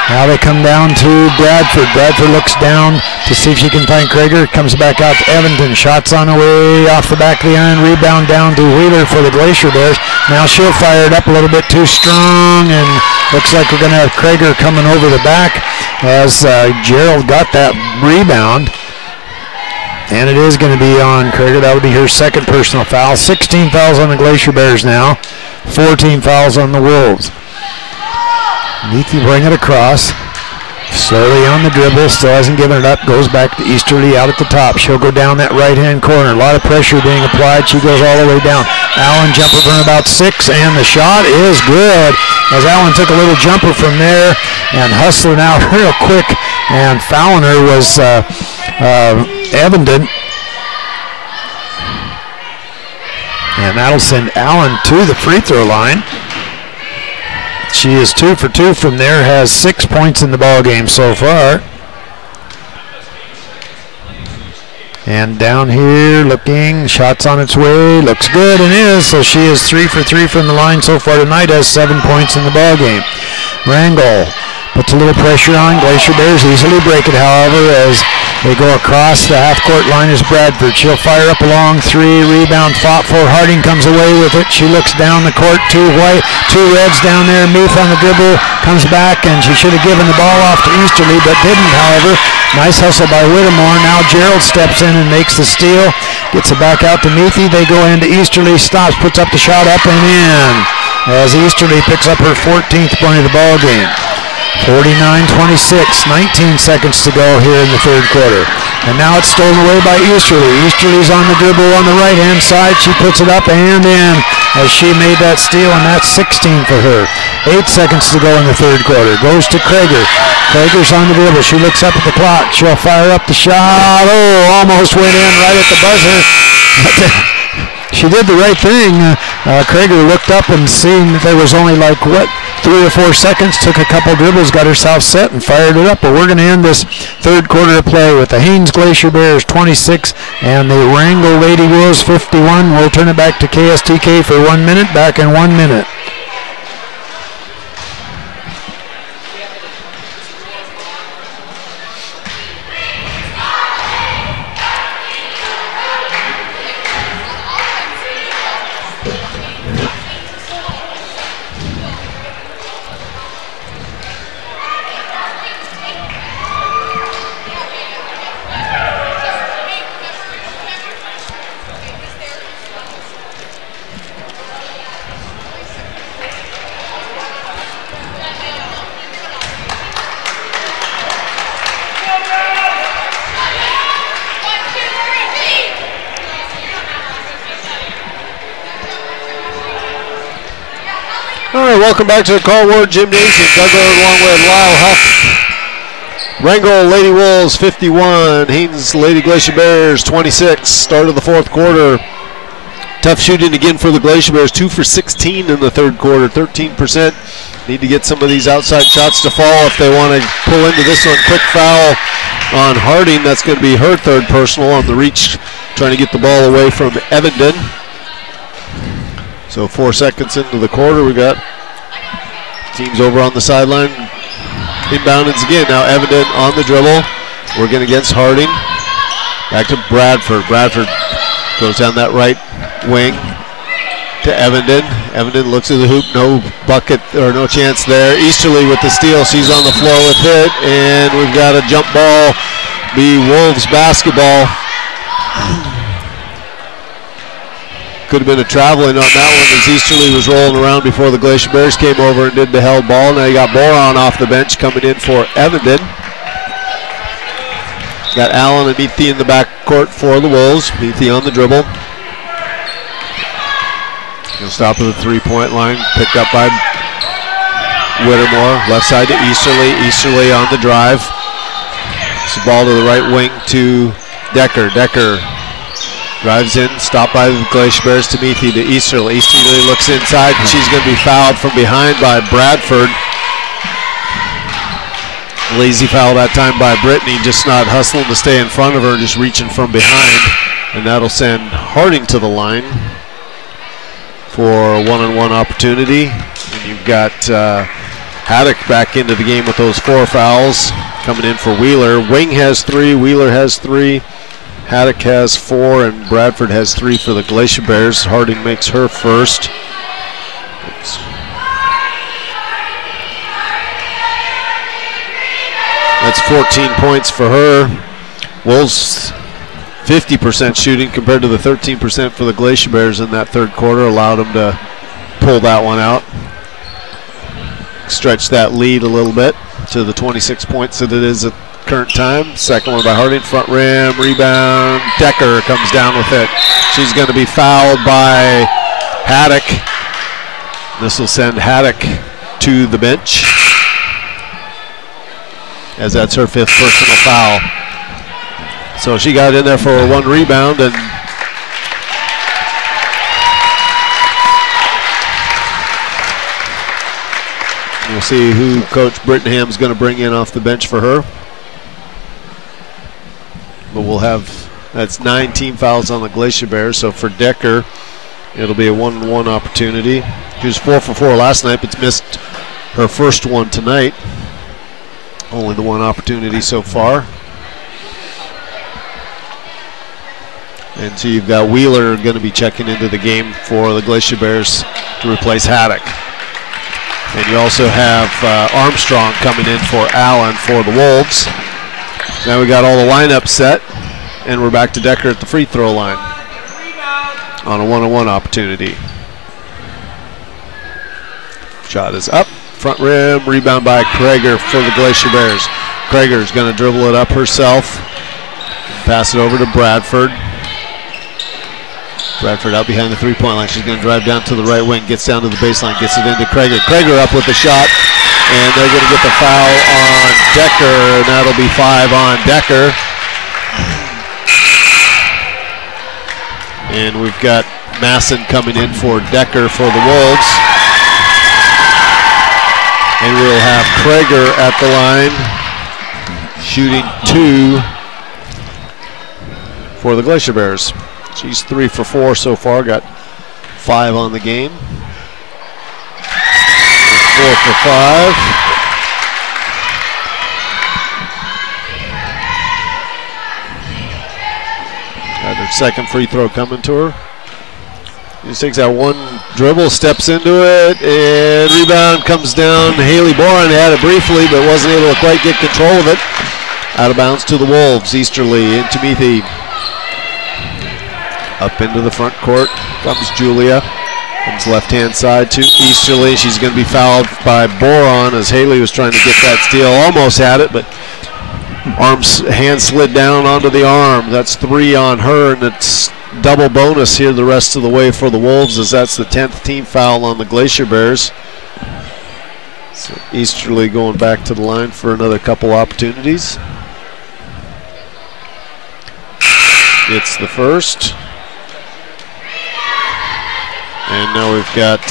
Now they come down to Bradford. Bradford looks down to see if she can find Krager. Comes back out to Evanston. Shots on the way off the back of the iron. Rebound down to Wheeler for the Glacier Bears. Now she'll fire it up a little bit too strong, and looks like we're going to have Krager coming over the back as Gerald got that rebound. And it is going to be on Krager. That would be her second personal foul. 16 fouls on the Glacier Bears now. 14 fouls on the Wolves. Neathy bring it across. Slowly on the dribble, still hasn't given it up. Goes back to Easterly out at the top. She'll go down that right-hand corner. A lot of pressure being applied. She goes all the way down. Allen jumper from about 6, and the shot is good. As Allen took a little jumper from there and hustling out real quick, and fouling her was Evanston. And that'll send Allen to the free throw line. She is 2 for 2 from there, has 6 points in the ball game so far. And down here looking, shots on its way, looks good and is, so she is 3 for 3 from the line so far tonight, has 7 points in the ball game. Wrangell puts a little pressure on. Glacier Bears easily break it, however, as they go across the half-court line is Bradford. She'll fire up a long 3, rebound fought for. Harding comes away with it. She looks down the court, 2 white, 2 reds down there. Meath on the dribble, comes back, and she should have given the ball off to Easterly, but didn't, however. Nice hustle by Whittemore. Now Gerald steps in and makes the steal. Gets it back out to Meathy. They go into Easterly, stops, puts up the shot, up and in, as Easterly picks up her 14th point of the ball game. 49-26, 19 seconds to go here in the third quarter. And now it's stolen away by Easterly. Easterly's on the dribble on the right-hand side. She puts it up and in as she made that steal, and that's 16 for her. 8 seconds to go in the third quarter. Goes to Krager. Krager's on the dribble. She looks up at the clock. She'll fire up the shot. Oh, almost went in right at the buzzer. She did the right thing. Krager looked up and seen that there was only like, 3 or 4 seconds, took a couple dribbles, got herself set, and fired it up. But we're going to end this third quarter of play with the Haines Glacier Bears 26 and the Wrangell Lady Wolves 51. We'll turn it back to KSTK for 1 minute. Back in 1 minute. Welcome back to the Karl Ward Gymnasium. Doug along with Lyle Huff. Wrangell Lady Wolves 51, Haines Lady Glacier Bears 26. Start of the fourth quarter. Tough shooting again for the Glacier Bears. 2 for 16 in the third quarter, 13%. Need to get some of these outside shots to fall if they want to pull into this one. Quick foul on Harding. That's going to be her third personal on the reach, trying to get the ball away from Evanston. So 4 seconds into the quarter, we got teams over on the sideline. Inboundings again. Now Evanston on the dribble, working against Harding. Back to Bradford. Bradford goes down that right wing to Evanston. Evanston looks at the hoop, no bucket or no chance there. Easterly with the steal. She's on the floor with it, and we've got a jump ball. Be Wolves basketball. Could have been a traveling on that one as Easterly was rolling around before the Glacier Bears came over and did the held ball. Now you got Boron off the bench coming in for Evanston. Got Allen and Meathy in the backcourt for the Wolves. Meathy on the dribble. He'll stop at the three-point line. Picked up by Whittemore. Left side to Easterly. Easterly on the drive. It's the ball to the right wing to Decker. Decker Drives in, stopped by the Glacier Bears. Timothy to Easterly. Easterly looks inside, and she's going to be fouled from behind by Bradford. Lazy foul that time by Brittany, just not hustling to stay in front of her, just reaching from behind. And that'll send Harding to the line for a one-on-one opportunity. And you've got Haddock back into the game with those 4 fouls coming in for Wheeler. Wing has 3, Wheeler has 3, Haddock has 4, and Bradford has 3 for the Glacier Bears. Harding makes her first. That's 14 points for her. Wolves 50% shooting compared to the 13% for the Glacier Bears in that third quarter, allowed them to pull that one out. Stretch that lead a little bit to the 26 points that it is at current time. Second one by Harding, front rim, rebound. Decker comes down with it. She's going to be fouled by Haddock. This will send Haddock to the bench, as that's her 5th personal foul. So she got in there for 1 rebound, and we'll see who Coach Brittenham's going to bring in off the bench for her. But we'll have, that's 9 team fouls on the Glacier Bears. So for Decker, it'll be a 1-on-1 opportunity. She was 4 for 4 last night, but missed her first one tonight. Only the 1 opportunity so far. And so you've got Wheeler going to be checking into the game for the Glacier Bears to replace Haddock. And you also have Armstrong coming in for Allen for the Wolves. Now we got all the lineups set, and we're back to Decker at the free throw line on a 1-on-1 opportunity. Shot is up, front rim, rebound by Krager for the Glacier Bears. Krager's going to dribble it up herself, pass it over to Bradford. Bradford out behind the three-point line. She's going to drive down to the right wing, gets down to the baseline, gets it into Krager. Krager up with the shot, and they're going to get the foul on Decker, and that'll be 5 on Decker. And we've got Masson coming in for Decker for the Wolves. And we'll have Krager at the line, shooting 2 for the Glacier Bears. She's 3 for 4 so far, got 5 on the game. 4 for 5. Got her second free throw coming to her. Just takes that 1 dribble, steps into it, and rebound comes down. Haley Boren had it briefly, but wasn't able to quite get control of it. Out of bounds to the Wolves. Easterly into Meathy. Up into the front court comes Julia. Comes left-hand side to Easterly. She's going to be fouled by Boron as Haley was trying to get that steal. Almost had it, but hand slid down onto the arm. That's 3 on her, and it's double bonus here the rest of the way for the Wolves, as that's the 10th team foul on the Glacier Bears. So Easterly going back to the line for another couple opportunities. It's the first. And now we've got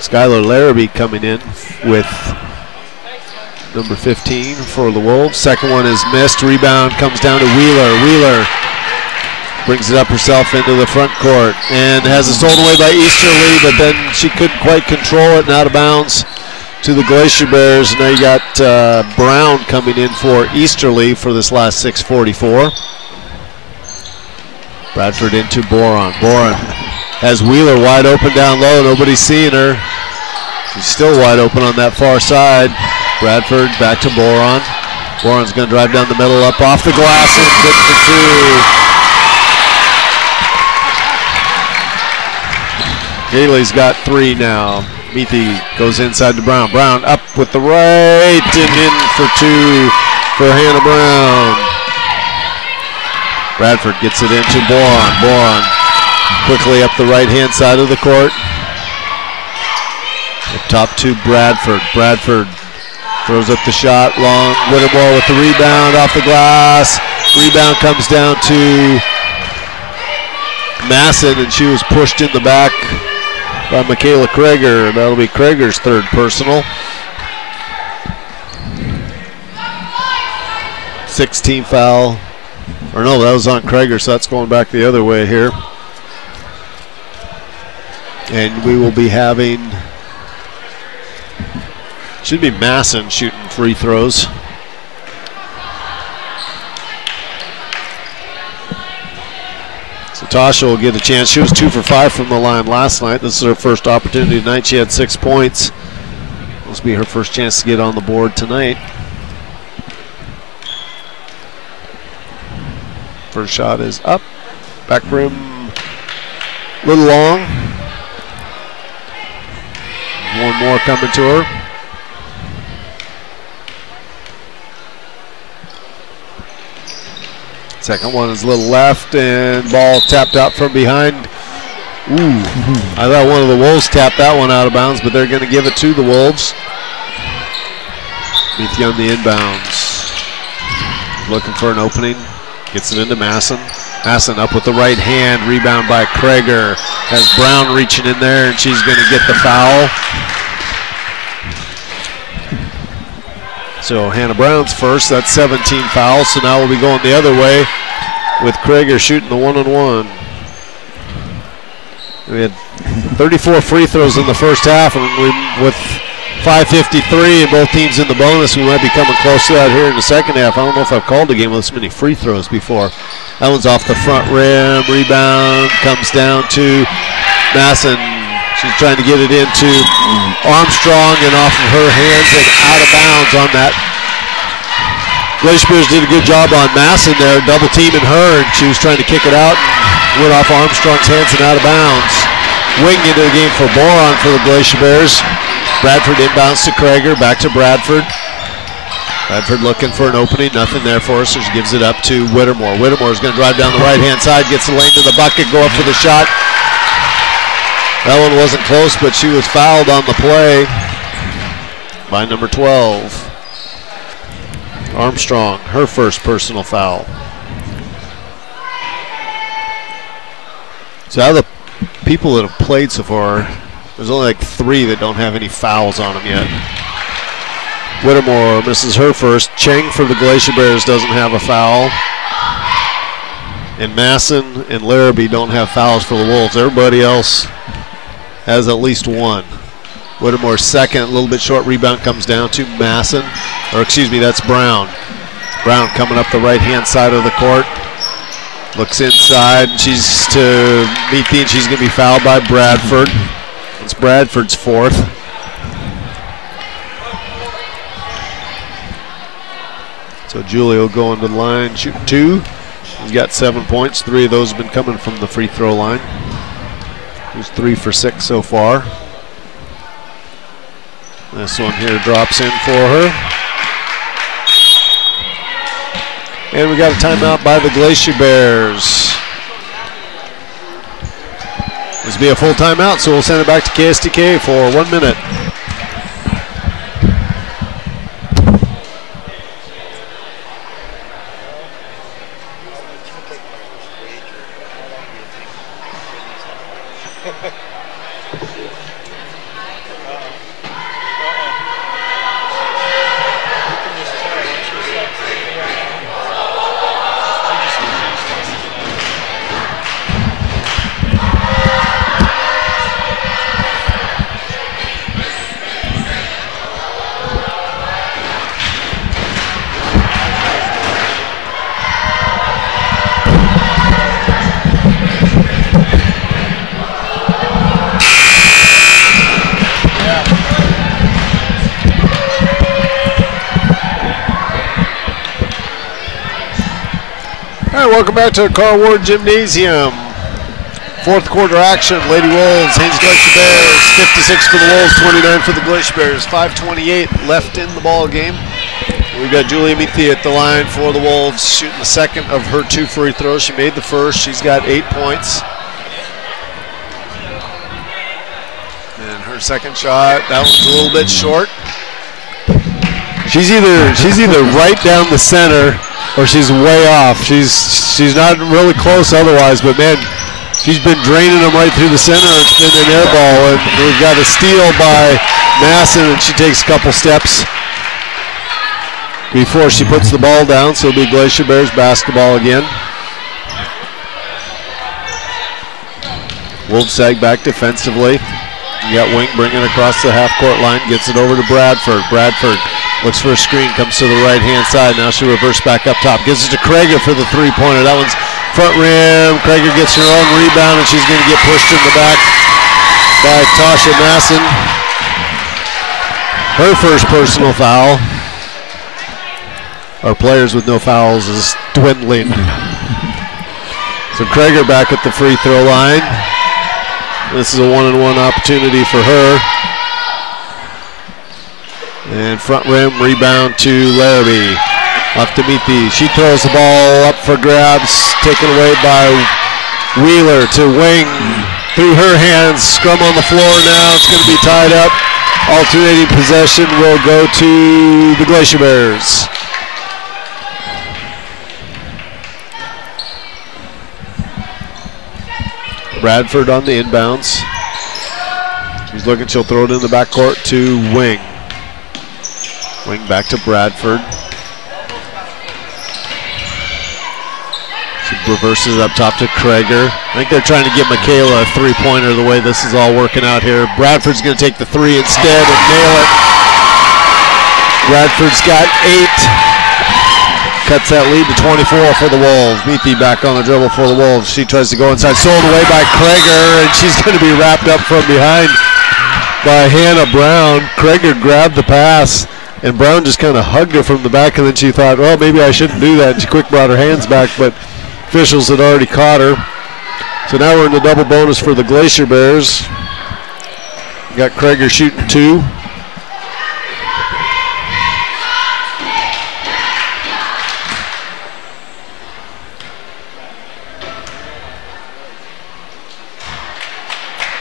Skylar Larrabee coming in with number 15 for the Wolves. Second one is missed. Rebound comes down to Wheeler. Wheeler brings it up herself into the front court and has it stolen away by Easterly, but then she couldn't quite control it and out of bounds to the Glacier Bears. Now you got Brown coming in for Easterly for this last 6:44. Bradford into Boron. Boron has Wheeler wide open down low. Nobody's seeing her. She's still wide open on that far side. Bradford back to Boron. Boron's going to drive down the middle, up off the glass, and good for 2. Haley's got 3 now. Meathy goes inside to Brown. Brown up with the right and in for 2 for Hannah Brown. Bradford gets it into Boron. Boron quickly up the right-hand side of the court. Up top to Bradford. Bradford throws up the shot long. Whittemore with the rebound off the glass. Rebound comes down to Masson, and she was pushed in the back by Michaela Krager. That'll be Krager's third personal. 16 foul. Or no, that was on Krager, so that's going back the other way here. And we will be having, should be Masson shooting free throws. So Tasha will get a chance. She was 2 for 5 from the line last night. This is her first opportunity tonight. She had 6 points. This will be her first chance to get on the board tonight. First shot is up. Back rim, a little long. One more coming to her. Second one is a little left, and ball tapped out from behind. Ooh, I thought one of the Wolves tapped that one out of bounds, but they're going to give it to the Wolves. Meethy on the inbounds. Looking for an opening. Gets it into Masson. Masson up with the right hand. Rebound by Krager. Has Brown reaching in there, and she's going to get the foul. So Hannah Brown's first. That's 17 fouls. So now we'll be going the other way with Krager shooting the one-on-one. We had 34 free throws in the first half, and with 5:53 and both teams in the bonus, we might be coming close to that here in the second half. I don't know if I've called a game with this many free throws before. That one's off the front rim. Rebound comes down to Masson. She's trying to get it into Armstrong, and off of her hands and out of bounds on that. Glacier Bears did a good job on Masson there, double teaming her, and she was trying to kick it out and went off Armstrong's hands and out of bounds. Wing into the game for Boron for the Glacier Bears. Bradford inbounds to Krager, back to Bradford. Bradford looking for an opening, nothing there for her, so she gives it up to Whittemore. Whittemore's going to drive down the right-hand side, gets the lane to the bucket, go up for the shot. That one wasn't close, but she was fouled on the play by number 12. Armstrong, her first personal foul. So out of the people that have played so far, there's only like 3 that don't have any fouls on them yet. Whittemore misses her first. Cheng for the Glacier Bears doesn't have a foul. And Masson and Larrabee don't have fouls for the Wolves. Everybody else has at least one. Whittemore's second, a little bit short. Rebound comes down to Masson. Or excuse me, that's Brown. Brown coming up the right-hand side of the court. Looks inside, and she's to Meethy, and she's going to be fouled by Bradford. It's Bradford's fourth. So Julia will go into the line, shoot 2. He's got 7 points. 3 of those have been coming from the free throw line. He's 3 for 6 so far. This one here drops in for her. And we got a timeout by the Glacier Bears. This will be a full timeout, so we'll send it back to KSTK for 1 minute. Welcome back to the Karl Ward Gymnasium. Fourth quarter action. Lady Wolves, Haines Glacier Bears, 56 for the Wolves, 29 for the Glacier Bears. 5:28 left in the ball game. We've got Julia Meethy at the line for the Wolves, shooting the second of her 2 free throws. She made the first. She's got 8 points. And her Her second shot, that one's a little bit short. She's either right down the center or she's way off. She's not really close otherwise, but man, she's been draining them right through the center. It's been an air ball, and we've got a steal by Masson, and she takes a couple steps before she puts the ball down, so it'll be Glacier Bears basketball again. Wolves sag back defensively. You got Wing bringing across the half-court line, gets it over to Bradford. Bradford looks for a screen, comes to the right-hand side. Now she reverses back up top. Gives it to Krager for the three-pointer. That one's front rim. Krager gets her own rebound, and she's going to get pushed in the back by Tasha Masson. Her first personal foul. Our players with no fouls is dwindling. So Krager back at the free throw line. This is a one-on-one opportunity for her. And front rim rebound to Larrabee. Off to Meethy. She throws the ball up for grabs. Taken away by Wheeler to Wing. Through her hands. Scrum on the floor now. It's going to be tied up. Alternating possession will go to the Glacier Bears. Bradford on the inbounds. She's looking, she'll throw it in the backcourt to Wing. Wing back to Bradford. She reverses up top to Krager. I think they're trying to give Michaela a three-pointer the way this is all working out here. Bradford's going to take the three instead and nail it. Bradford's got 8. Cuts that lead to 24 for the Wolves. Meethy back on the dribble for the Wolves. She tries to go inside. Sold away by Krager, and she's going to be wrapped up from behind by Hannah Brown. Krager grabbed the pass, and Brown just kind of hugged her from the back, and then she thought, well, maybe I shouldn't do that. And she quick brought her hands back, but officials had already caught her. So now we're in the double bonus for the Glacier Bears. Got Krager shooting 2.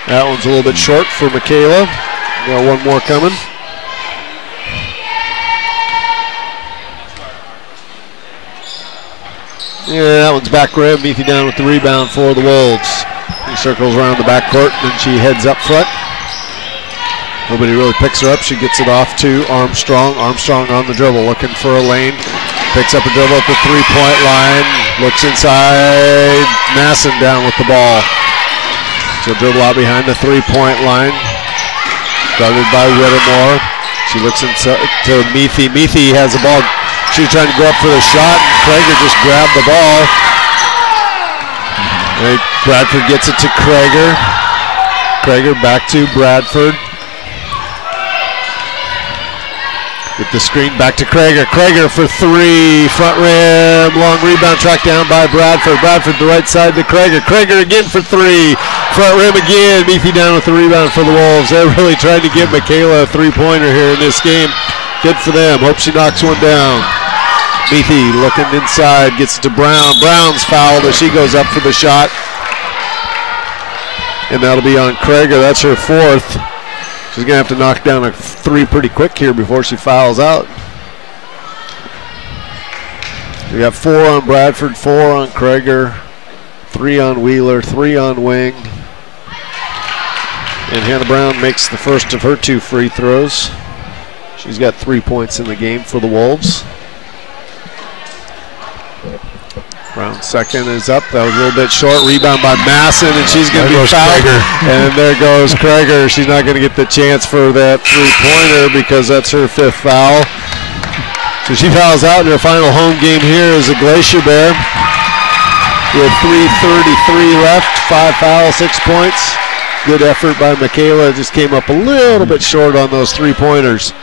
That one's a little bit short for Michaela. Got one more coming. Yeah, that one's back rim. Meethy down with the rebound for the Wolves. He circles around the backcourt, then she heads up front. Nobody really picks her up. She gets it off to Armstrong. Armstrong on the dribble, looking for a lane. Picks up a dribble at the three-point line. Looks inside. Masson down with the ball. She'll dribble out behind the three-point line. Guarded by Whittemore. She looks into Meethy. Meethy has the ball. She's trying to go up for the shot. Krager just grabbed the ball. And Bradford gets it to Krager. Krager back to Bradford. With the screen back to Krager. Krager for 3. Front rim. Long rebound tracked down by Bradford. Bradford the right side to Krager. Krager again for 3. Front rim again. Meethy down with the rebound for the Wolves. They're really trying to give Michaela a three-pointer here in this game. Good for them. Hope she knocks one down. Meethy looking inside. Gets it to Brown. Brown's fouled as she goes up for the shot. And that'll be on Krager. That's her 4th. She's going to have to knock down a 3 pretty quick here before she fouls out. We got 4 on Bradford, 4 on Krager, 3 on Wheeler, 3 on Wing. And Hannah Brown makes the first of her 2 free throws. She's got 3 points in the game for the Wolves. Brown's second is up. That was a little bit short. Rebound by Masson, and she's going to be fouled. And there goes Krager. She's not going to get the chance for that three-pointer because that's her 5th foul. So she fouls out in her final home game here as a Glacier Bear. With 3:33 left, 5 fouls, 6 points. Good effort by Michaela. Just came up a little bit short on those three-pointers.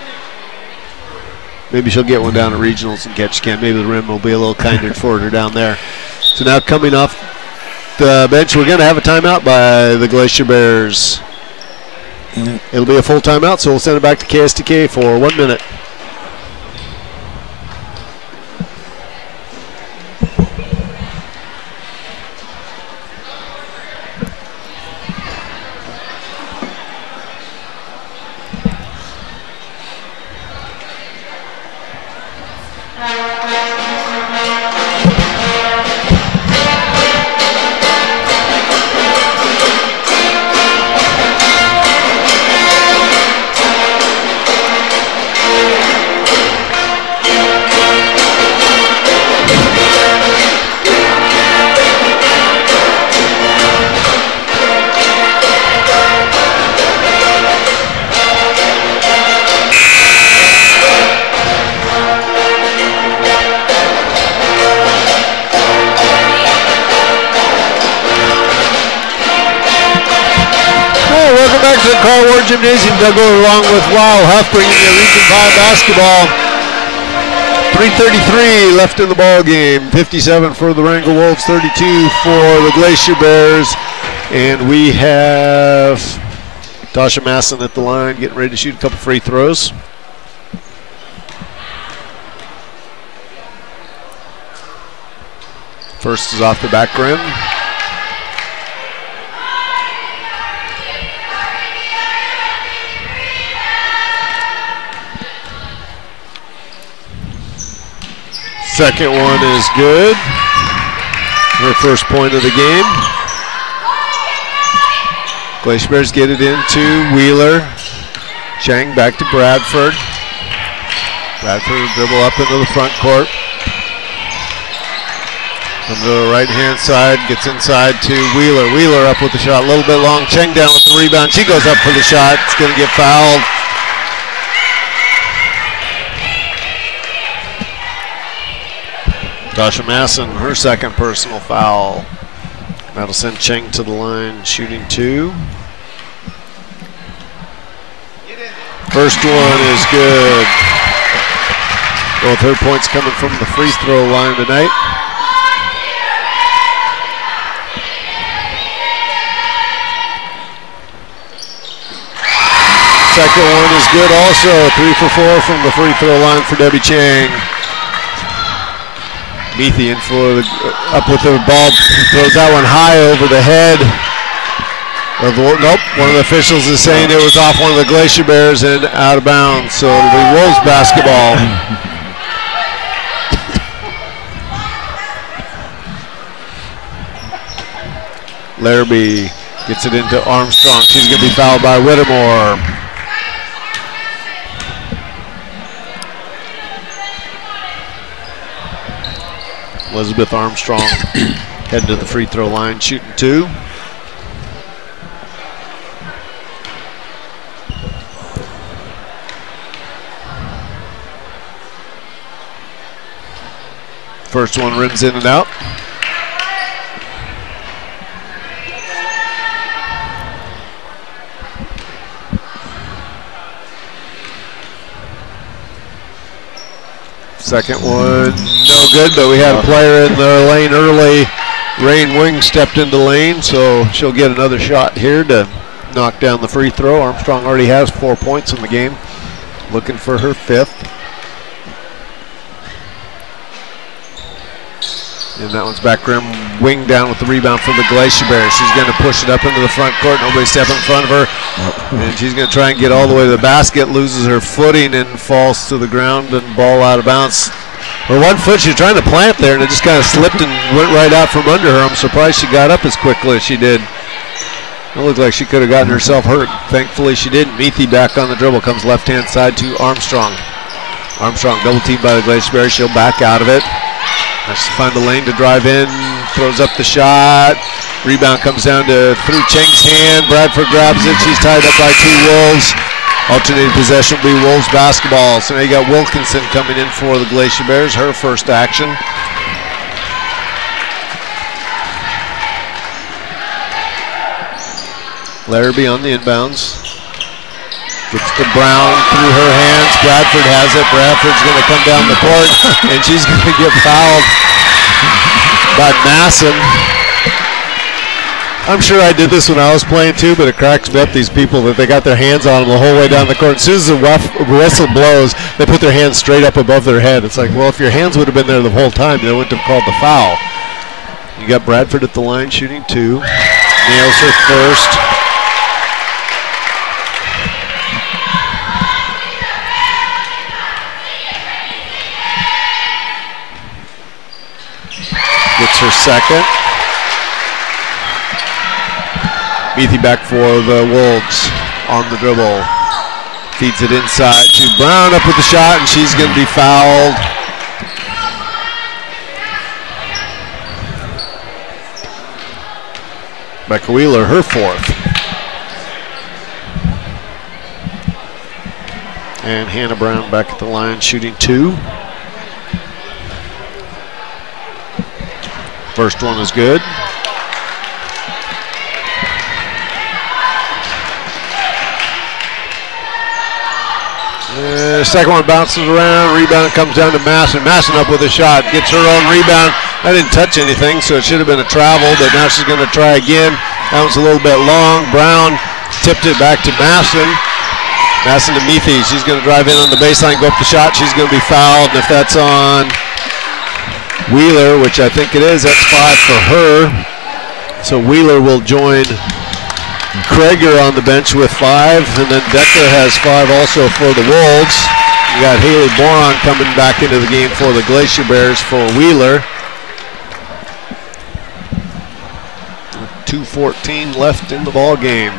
Maybe she'll get one down at regionals and catch Ken. Maybe the rim will be a little kinder for her down there. So now coming off the bench, we're going to have a timeout by the Glacier Bears. It'll be a full timeout, so we'll send it back to KSTK for 1 minute. Karl Ward Gymnasium dug along with Wow Huff, bringing you Region 5 basketball. 3:33 left in the ball game. 57 for the Wrangell Wolves, 32 for the Glacier Bears. And we have Tasha Masson at the line, getting ready to shoot a couple free throws. First is off the back rim. Second one is good. Her first point of the game. Glacier Bears get it into Wheeler. Chang back to Bradford. Bradford will dribble up into the front court. From the right-hand side, gets inside to Wheeler. Wheeler up with the shot, a little bit long. Cheng down with the rebound. She goes up for the shot. It's going to get fouled. Tasha Masson, her second personal foul. That'll send Cheng to the line, shooting 2. First one is good. Both her points coming from the free throw line tonight. Second one is good also. 3 for 4 from the free throw line for Debbie Chang. Meathy in for up with the ball, throws that one high over the head. Nope, one of the officials is saying it was off one of the Glacier Bears and out of bounds. So it'll be Wolves basketball. Larrabee gets it into Armstrong. She's going to be fouled by Whittemore. Elizabeth Armstrong heading to the free throw line, shooting 2. First one rims in and out. Second one, no good, but we had a player in the lane early. Rain Wing stepped into lane, so she'll get another shot here to knock down the free throw. Armstrong already has 4 points in the game, looking for her 5th. And that one's back rim, Wing down with the rebound for the Glacier Bears. She's going to push it up into the front court. Nobody step in front of her. And she's going to try and get all the way to the basket, loses her footing and falls to the ground and ball out of bounds. Her 1 foot, she's trying to plant there and it just kind of slipped and went right out from under her. I'm surprised she got up as quickly as she did. It looked like she could have gotten herself hurt. Thankfully she didn't. Meathy back on the dribble, comes left-hand side to Armstrong. Armstrong double teamed by the Glacier Bears. She'll back out of it. Has to find the lane to drive in, throws up the shot. Rebound comes down to through Cheng's hand. Bradford grabs it. She's tied up by 2 Wolves. Alternating possession will be Wolves basketball. So now you got Wilkinson coming in for the Glacier Bears, her first action. Larrabee on the inbounds. Gets to Brown through her hands. Bradford has it. Bradford's going to come down the court, and she's going to get fouled by Masson. I'm sure I did this when I was playing too, but it cracks me up, these people, that they got their hands on them the whole way down the court. As soon as the whistle blows, they put their hands straight up above their head. It's like, well, if your hands would have been there the whole time, they wouldn't have called the foul. You got Bradford at the line shooting 2. Nails her first. Gets her second. Meathy back for the Wolves on the dribble. Feeds it inside to Brown, up with the shot, and she's going to be fouled. Becca Wheeler, her 4th. And Hannah Brown back at the line shooting 2. First one is good. Second one bounces around, rebound comes down to Masson. Masson up with a shot, gets her own rebound. I didn't touch anything, so it should have been a travel, but now she's going to try again. That was a little bit long. Brown tipped it back to Masson. Masson to Meathy. She's going to drive in on the baseline, go up the shot. She's going to be fouled, and if that's on Wheeler, which I think it is, that's 5 for her. So Wheeler will join Krager on the bench with 5, and then Decker has 5 also for the Wolves. We got Haley Boron coming back into the game for the Glacier Bears for Wheeler. 2:14 left in the ball game.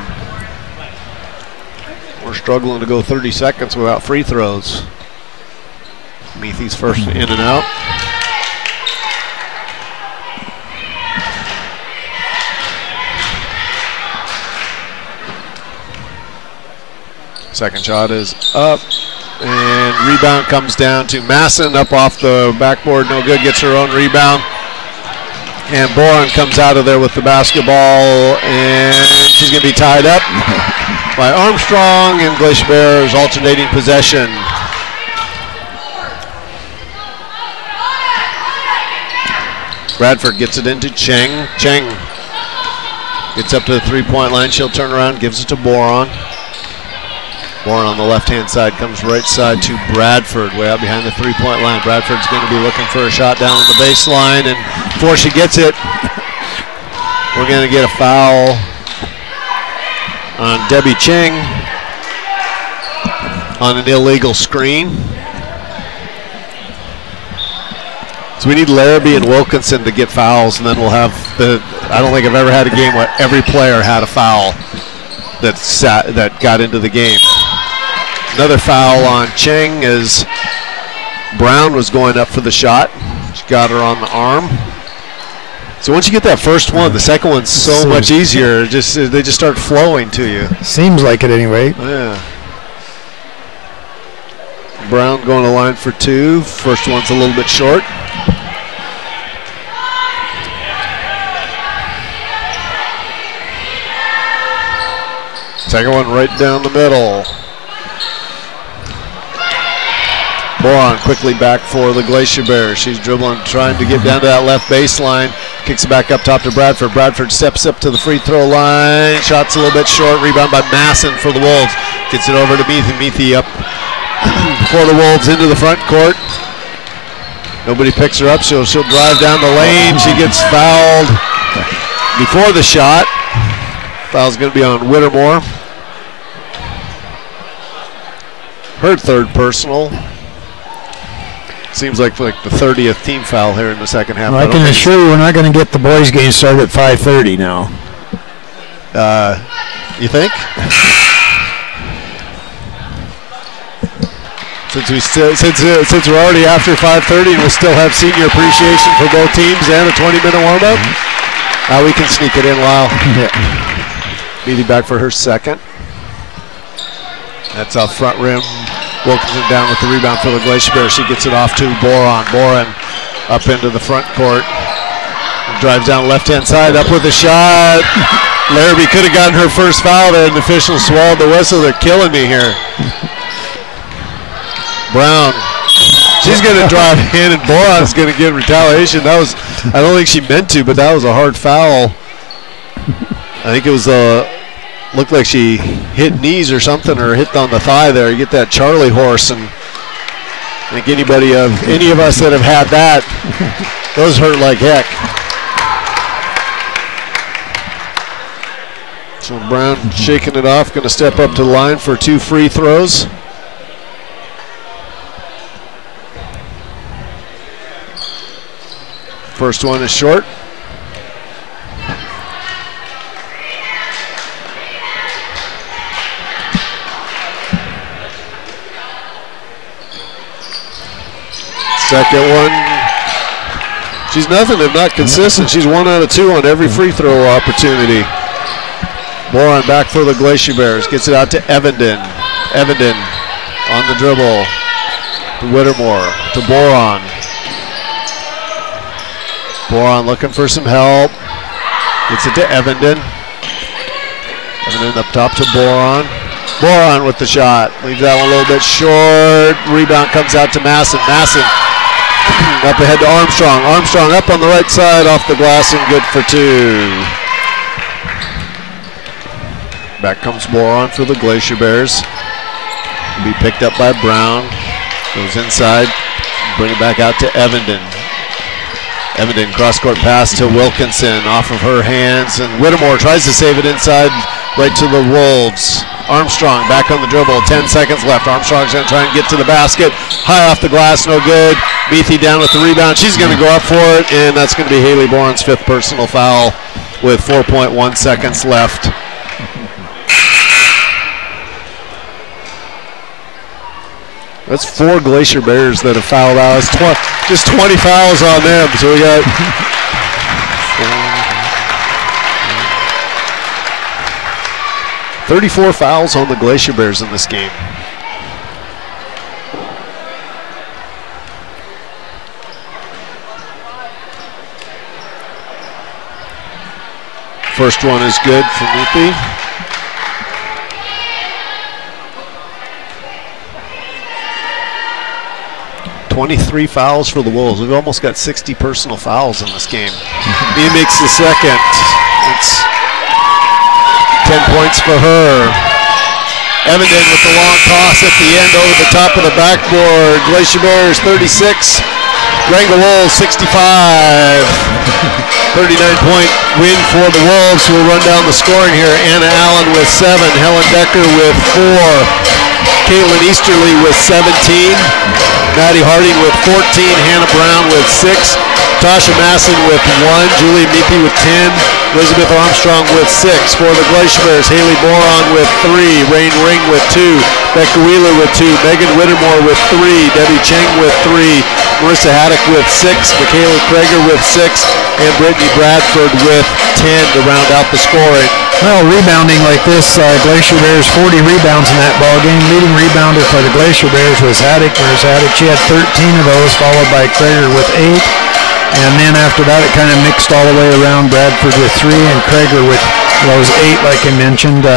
We're struggling to go 30 seconds without free throws. Meathy's first in and out. Second shot is up, and rebound comes down to Masson, up off the backboard, no good, gets her own rebound. And Boron comes out of there with the basketball, and she's going to be tied up by Armstrong, and Glacier Bears alternating possession. Bradford gets it into Cheng. Cheng gets up to the three-point line. She'll turn around, gives it to Boron. Boron on the left-hand side comes right side to Bradford, way out behind the three-point line. Bradford's going to be looking for a shot down on the baseline, and before she gets it, we're going to get a foul on Debbie Cheng on an illegal screen. So we need Larrabee and Wilkinson to get fouls, and then we'll have the, I don't think I've ever had a game where every player had a foul that got into the game. Another foul on Cheng as Brown was going up for the shot. She got her on the arm. So once you get that first one, the second one's so much easier. They just start flowing to you. Seems like it anyway. Yeah. Brown going to line for 2. First one's a little bit short. Second one right down the middle. Boron quickly back for the Glacier Bears. She's dribbling, trying to get down to that left baseline. Kicks it back up top to Bradford. Bradford steps up to the free throw line. Shot's a little bit short. Rebound by Masson for the Wolves. Gets it over to Meathy. Meathy up for the Wolves into the front court. Nobody picks her up, so she'll drive down the lane. She gets fouled before the shot. Foul's going to be on Whittemore. Her third personal. Seems like the 30th team foul here in the second half. Well, I can assure you we're not going to get the boys' game started at 5:30 now. You think? Since we're already after 5:30 and we'll still have senior appreciation for both teams and a 20-minute warm-up, we can sneak it in, Lyle. Meaty back for her second. That's off front rim. Wilkinson down with the rebound for the Glacier Bears. She gets it off to Boron. Boron up into the front court. Drives down left-hand side, up with a shot. Larrabee could have gotten her first foul there, and the official swallowed the whistle. They're killing me here. Brown. She's going to drive in, and Boron's going to get retaliation. That was, I don't think she meant to, but that was a hard foul. I think it was looked like she hit knees or something, or hit on the thigh there. You get that Charlie horse, and I think any of us that have had that, those hurt like heck. So Brown shaking it off, going to step up to the line for 2 free throws. First one is short. Second one, she's nothing if not consistent. She's 1 out of 2 on every free throw opportunity. Boron back for the Glacier Bears. Gets it out to Evenden. Evenden on the dribble. To Whittemore. To Boron. Boron looking for some help. Gets it to Evenden. Evenden up top to Boron. Boron with the shot. Leaves that one a little bit short. Rebound comes out to Masson. Masson up ahead to Armstrong. Armstrong up on the right side off the glass and good for 2. Back comes Boron for the Glacier Bears. Will be picked up by Brown. Goes inside. Bring it back out to Evenden. Evenden cross-court pass to Wilkinson off of her hands, and Whittemore tries to save it inside right to the Wolves. Armstrong back on the dribble, 10 seconds left. Armstrong's going to try and get to the basket. High off the glass, no good. Meathy down with the rebound. She's going to go up for it, and that's going to be Haley Boren's 5th personal foul with 4.1 seconds left. That's 4 Glacier Bears that have fouled out. It's just 20 fouls on them. So we got 34 fouls on the Glacier Bears in this game. First one is good for Meathy. 23 fouls for the Wolves. We've almost got 60 personal fouls in this game. He makes the second. It's 10 points for her. Evenden with the long toss at the end over the top of the backboard. Glacier Bears 36, Wrangell Wolves 65. 39-point win for the Wolves. We'll run down the scoring here. Anna Allen with 7, Helen Decker with 4, Caitlin Easterly with 17, Maddie Harding with 14, Hannah Brown with 6, Tasha Masson with 1, Julie Meathy with 10, Elizabeth Armstrong with 6. For the Glacier Bears, Haley Boron with 3, Rain Ring with 2, Becca Wheeler with 2, Megan Whittemore with 3, Debbie Cheng with 3, Marissa Haddock with 6, Michaela Krager with 6, and Brittany Bradford with 10 to round out the scoring. Well, rebounding like this, Glacier Bears 40 rebounds in that ball game. Leading rebounder for the Glacier Bears was Haddock. Marissa Haddock, she had 13 of those, followed by Krager with 8. And then after that, it kind of mixed all the way around. Bradford with 3 and Krager with those 8, like I mentioned. 4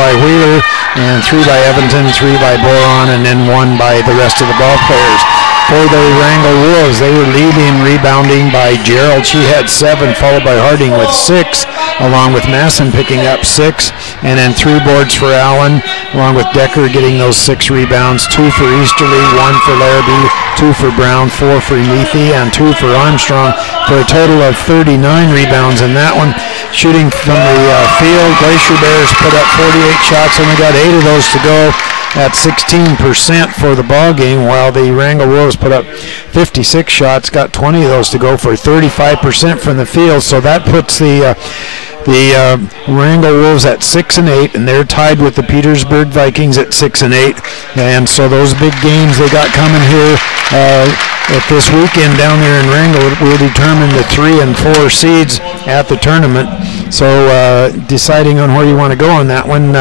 by Wheeler and 3 by Evenden, 3 by Boron, and then 1 by the rest of the ball players. For the Wrangell Wolves, they were leading rebounding by Gerald. She had 7, followed by Harding with 6, along with Masson picking up 6, and then 3 boards for Allen, along with Decker getting those 6 rebounds, 2 for Easterly, 1 for Larrabee, 2 for Brown, 4 for Meathy, and 2 for Armstrong, for a total of 39 rebounds in that one. Shooting from the field, Glacier Bears put up 48 shots, only got 8 of those to go at 16% for the ball game, while the Wrangell Wolves put up 56 shots, got 20 of those to go for 35% from the field. So that puts the Wrangell Wolves at 6-8, and they're tied with the Petersburg Vikings at 6-8. And so those big games they got coming here at this weekend down there in Wrangell will determine the 3 and 4 seeds at the tournament. So deciding on where you want to go on that one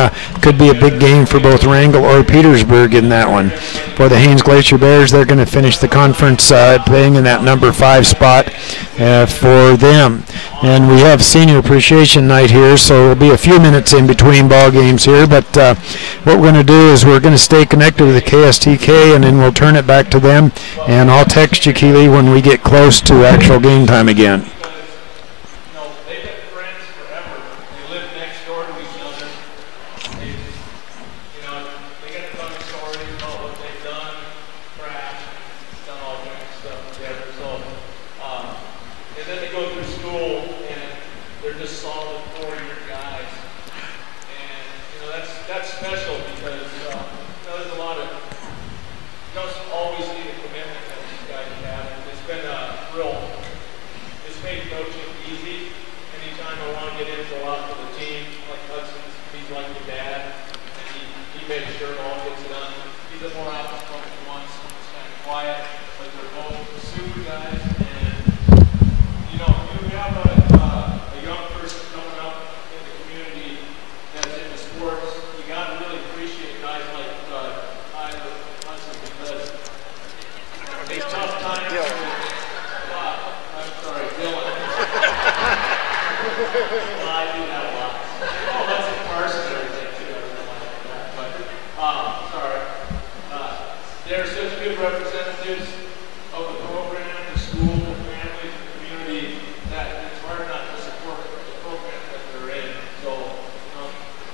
could be a big game for both Wrangell or Petersburg in that one. For the Haines Glacier Bears, they're going to finish the conference playing in that number 5 spot for them. And we have senior appreciation night here, so it'll be a few minutes in between ball games here. But what we're going to do is we're going to stay connected with the KSTK, and then we'll turn it back to them. And I'll text you, Keely, when we get close to actual game time again. Always need a commitment that these guys have. It's been a real, it's made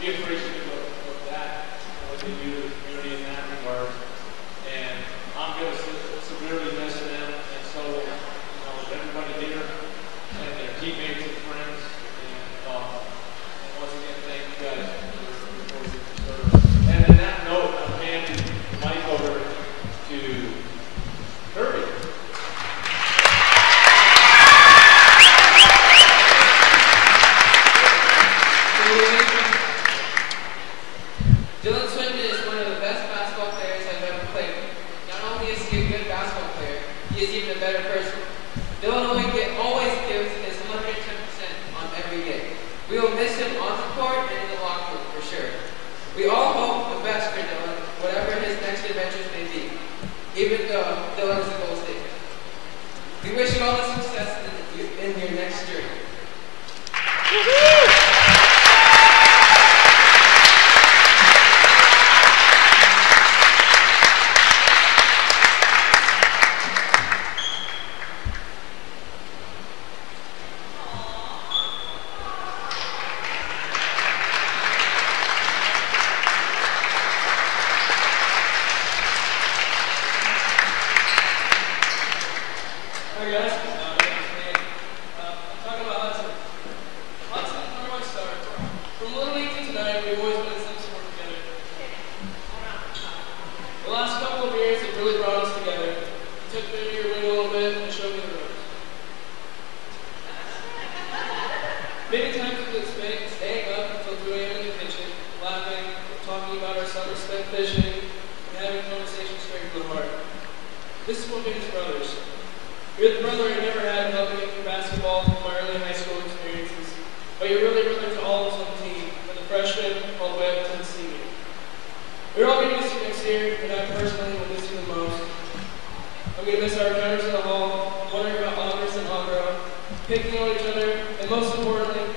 be appreciative of that, what they do to the community in that regard. And I'm going to severely miss them, and so everybody here, and their teammates and friends. And once again, thank you guys for your service. And on that note, I'm handing the mic over to Kirby. Dylan Swinton is one of the best basketball players I've ever played with. Not only is he a good basketball player, he is even a better person. Dylan always gives his 110% on every game. We will miss him on the court and in the locker room for sure. We all hope the best for Dylan, whatever his next adventures may be, even though Dylan is a Gold State fan. We wish you all the success in your next journey. Hi guys, my name is Nate. I'm talking about Hudson. Hudson is where I start. From Little League to tonight, we've always been in some sport together. The last couple of years have really brought us together. You took me under your wing a little bit and showed me the ropes. Many times we've been staying up until 2 a.m. in the kitchen, laughing, talking about our summer spent fishing, and having conversations straight from the heart. This is what made us brothers. You're the brother I never had helping me through basketball from my early high school experiences, but you're really brother to all of us on the team, from the freshman all the way up to the senior. We're all going to miss you next year, and I personally will miss you the most. I'm going to miss our encounters in the hall, wondering about honors and honor, picking on each other, and most importantly,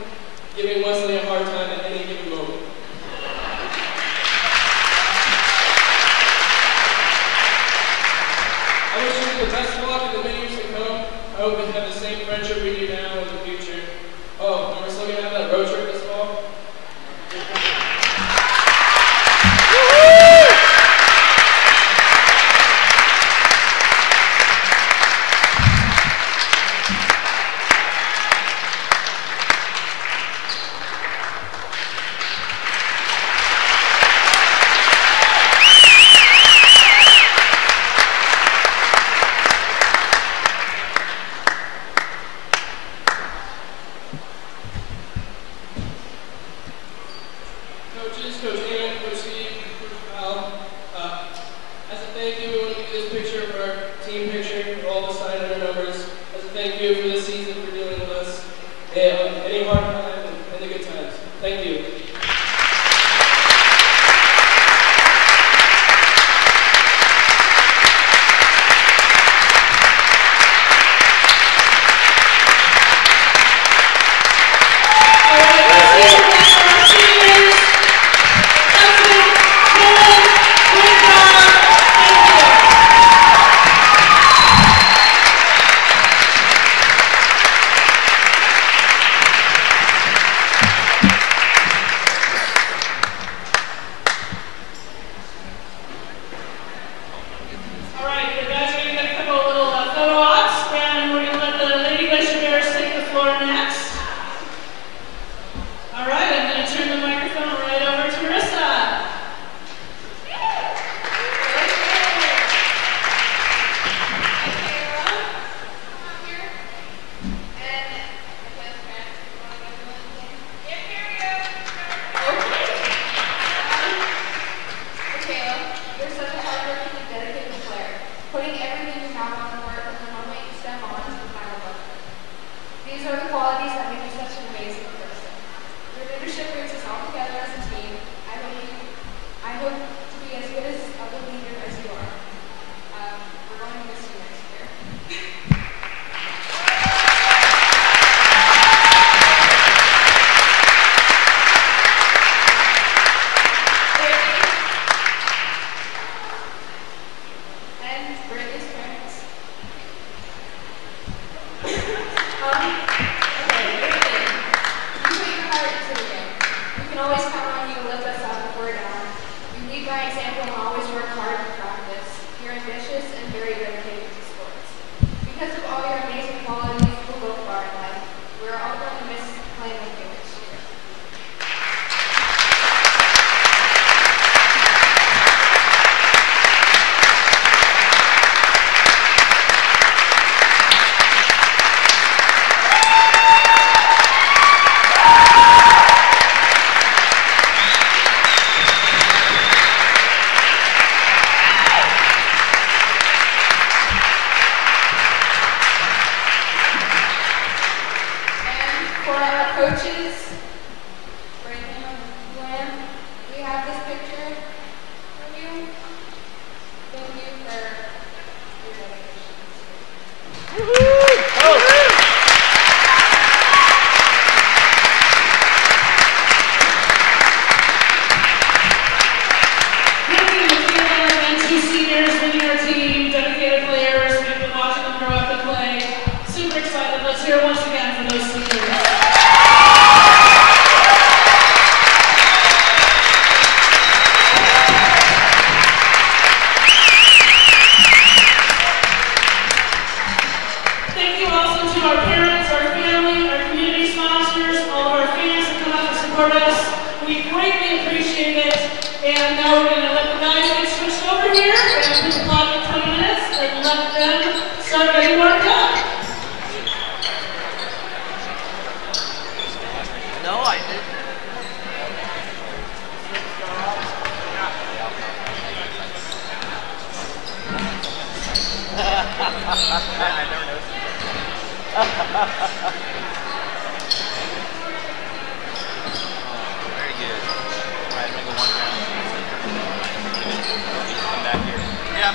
giving Wesley a hard time at any given moment. I wish you the best of luck in the many years to come. I hope we have the same friendship we do now in the future. Oh, and we're still going to have that road trip this fall? Coaches, Coach Aaron, Coach Steve, Coach Kyle, as a thank you, we want to give this picture of our team picture with all the signed under numbers. As a thank you for this season, for dealing with us, and any hard time and the good times. Thank you. All right, the guys are going to get a couple of little photo ops, and we're going to let the Lady Glacier Bears take the floor next. All right, I'm going to turn the microphone right over to Marissa. Michaela, you're such a hardworking and dedicated player, putting everything you have on the court from the moment you step on to the final buzzer. These are the qualities that make you such an amazing person. Your leadership brings us all together as a team. I hope to be as good as of a leader as you are. We're going to miss you next year. And Brittany's parents. Okay, Brittany, you put your heart into the game. We can always count on you We greatly appreciate it. And now we're going to let the guys get switched over here and put the clock at 20 minutes and let them start getting warmed up. No, I didn't. I never noticed. Very good. All right, I'm going to go one round. Come back here. Yeah,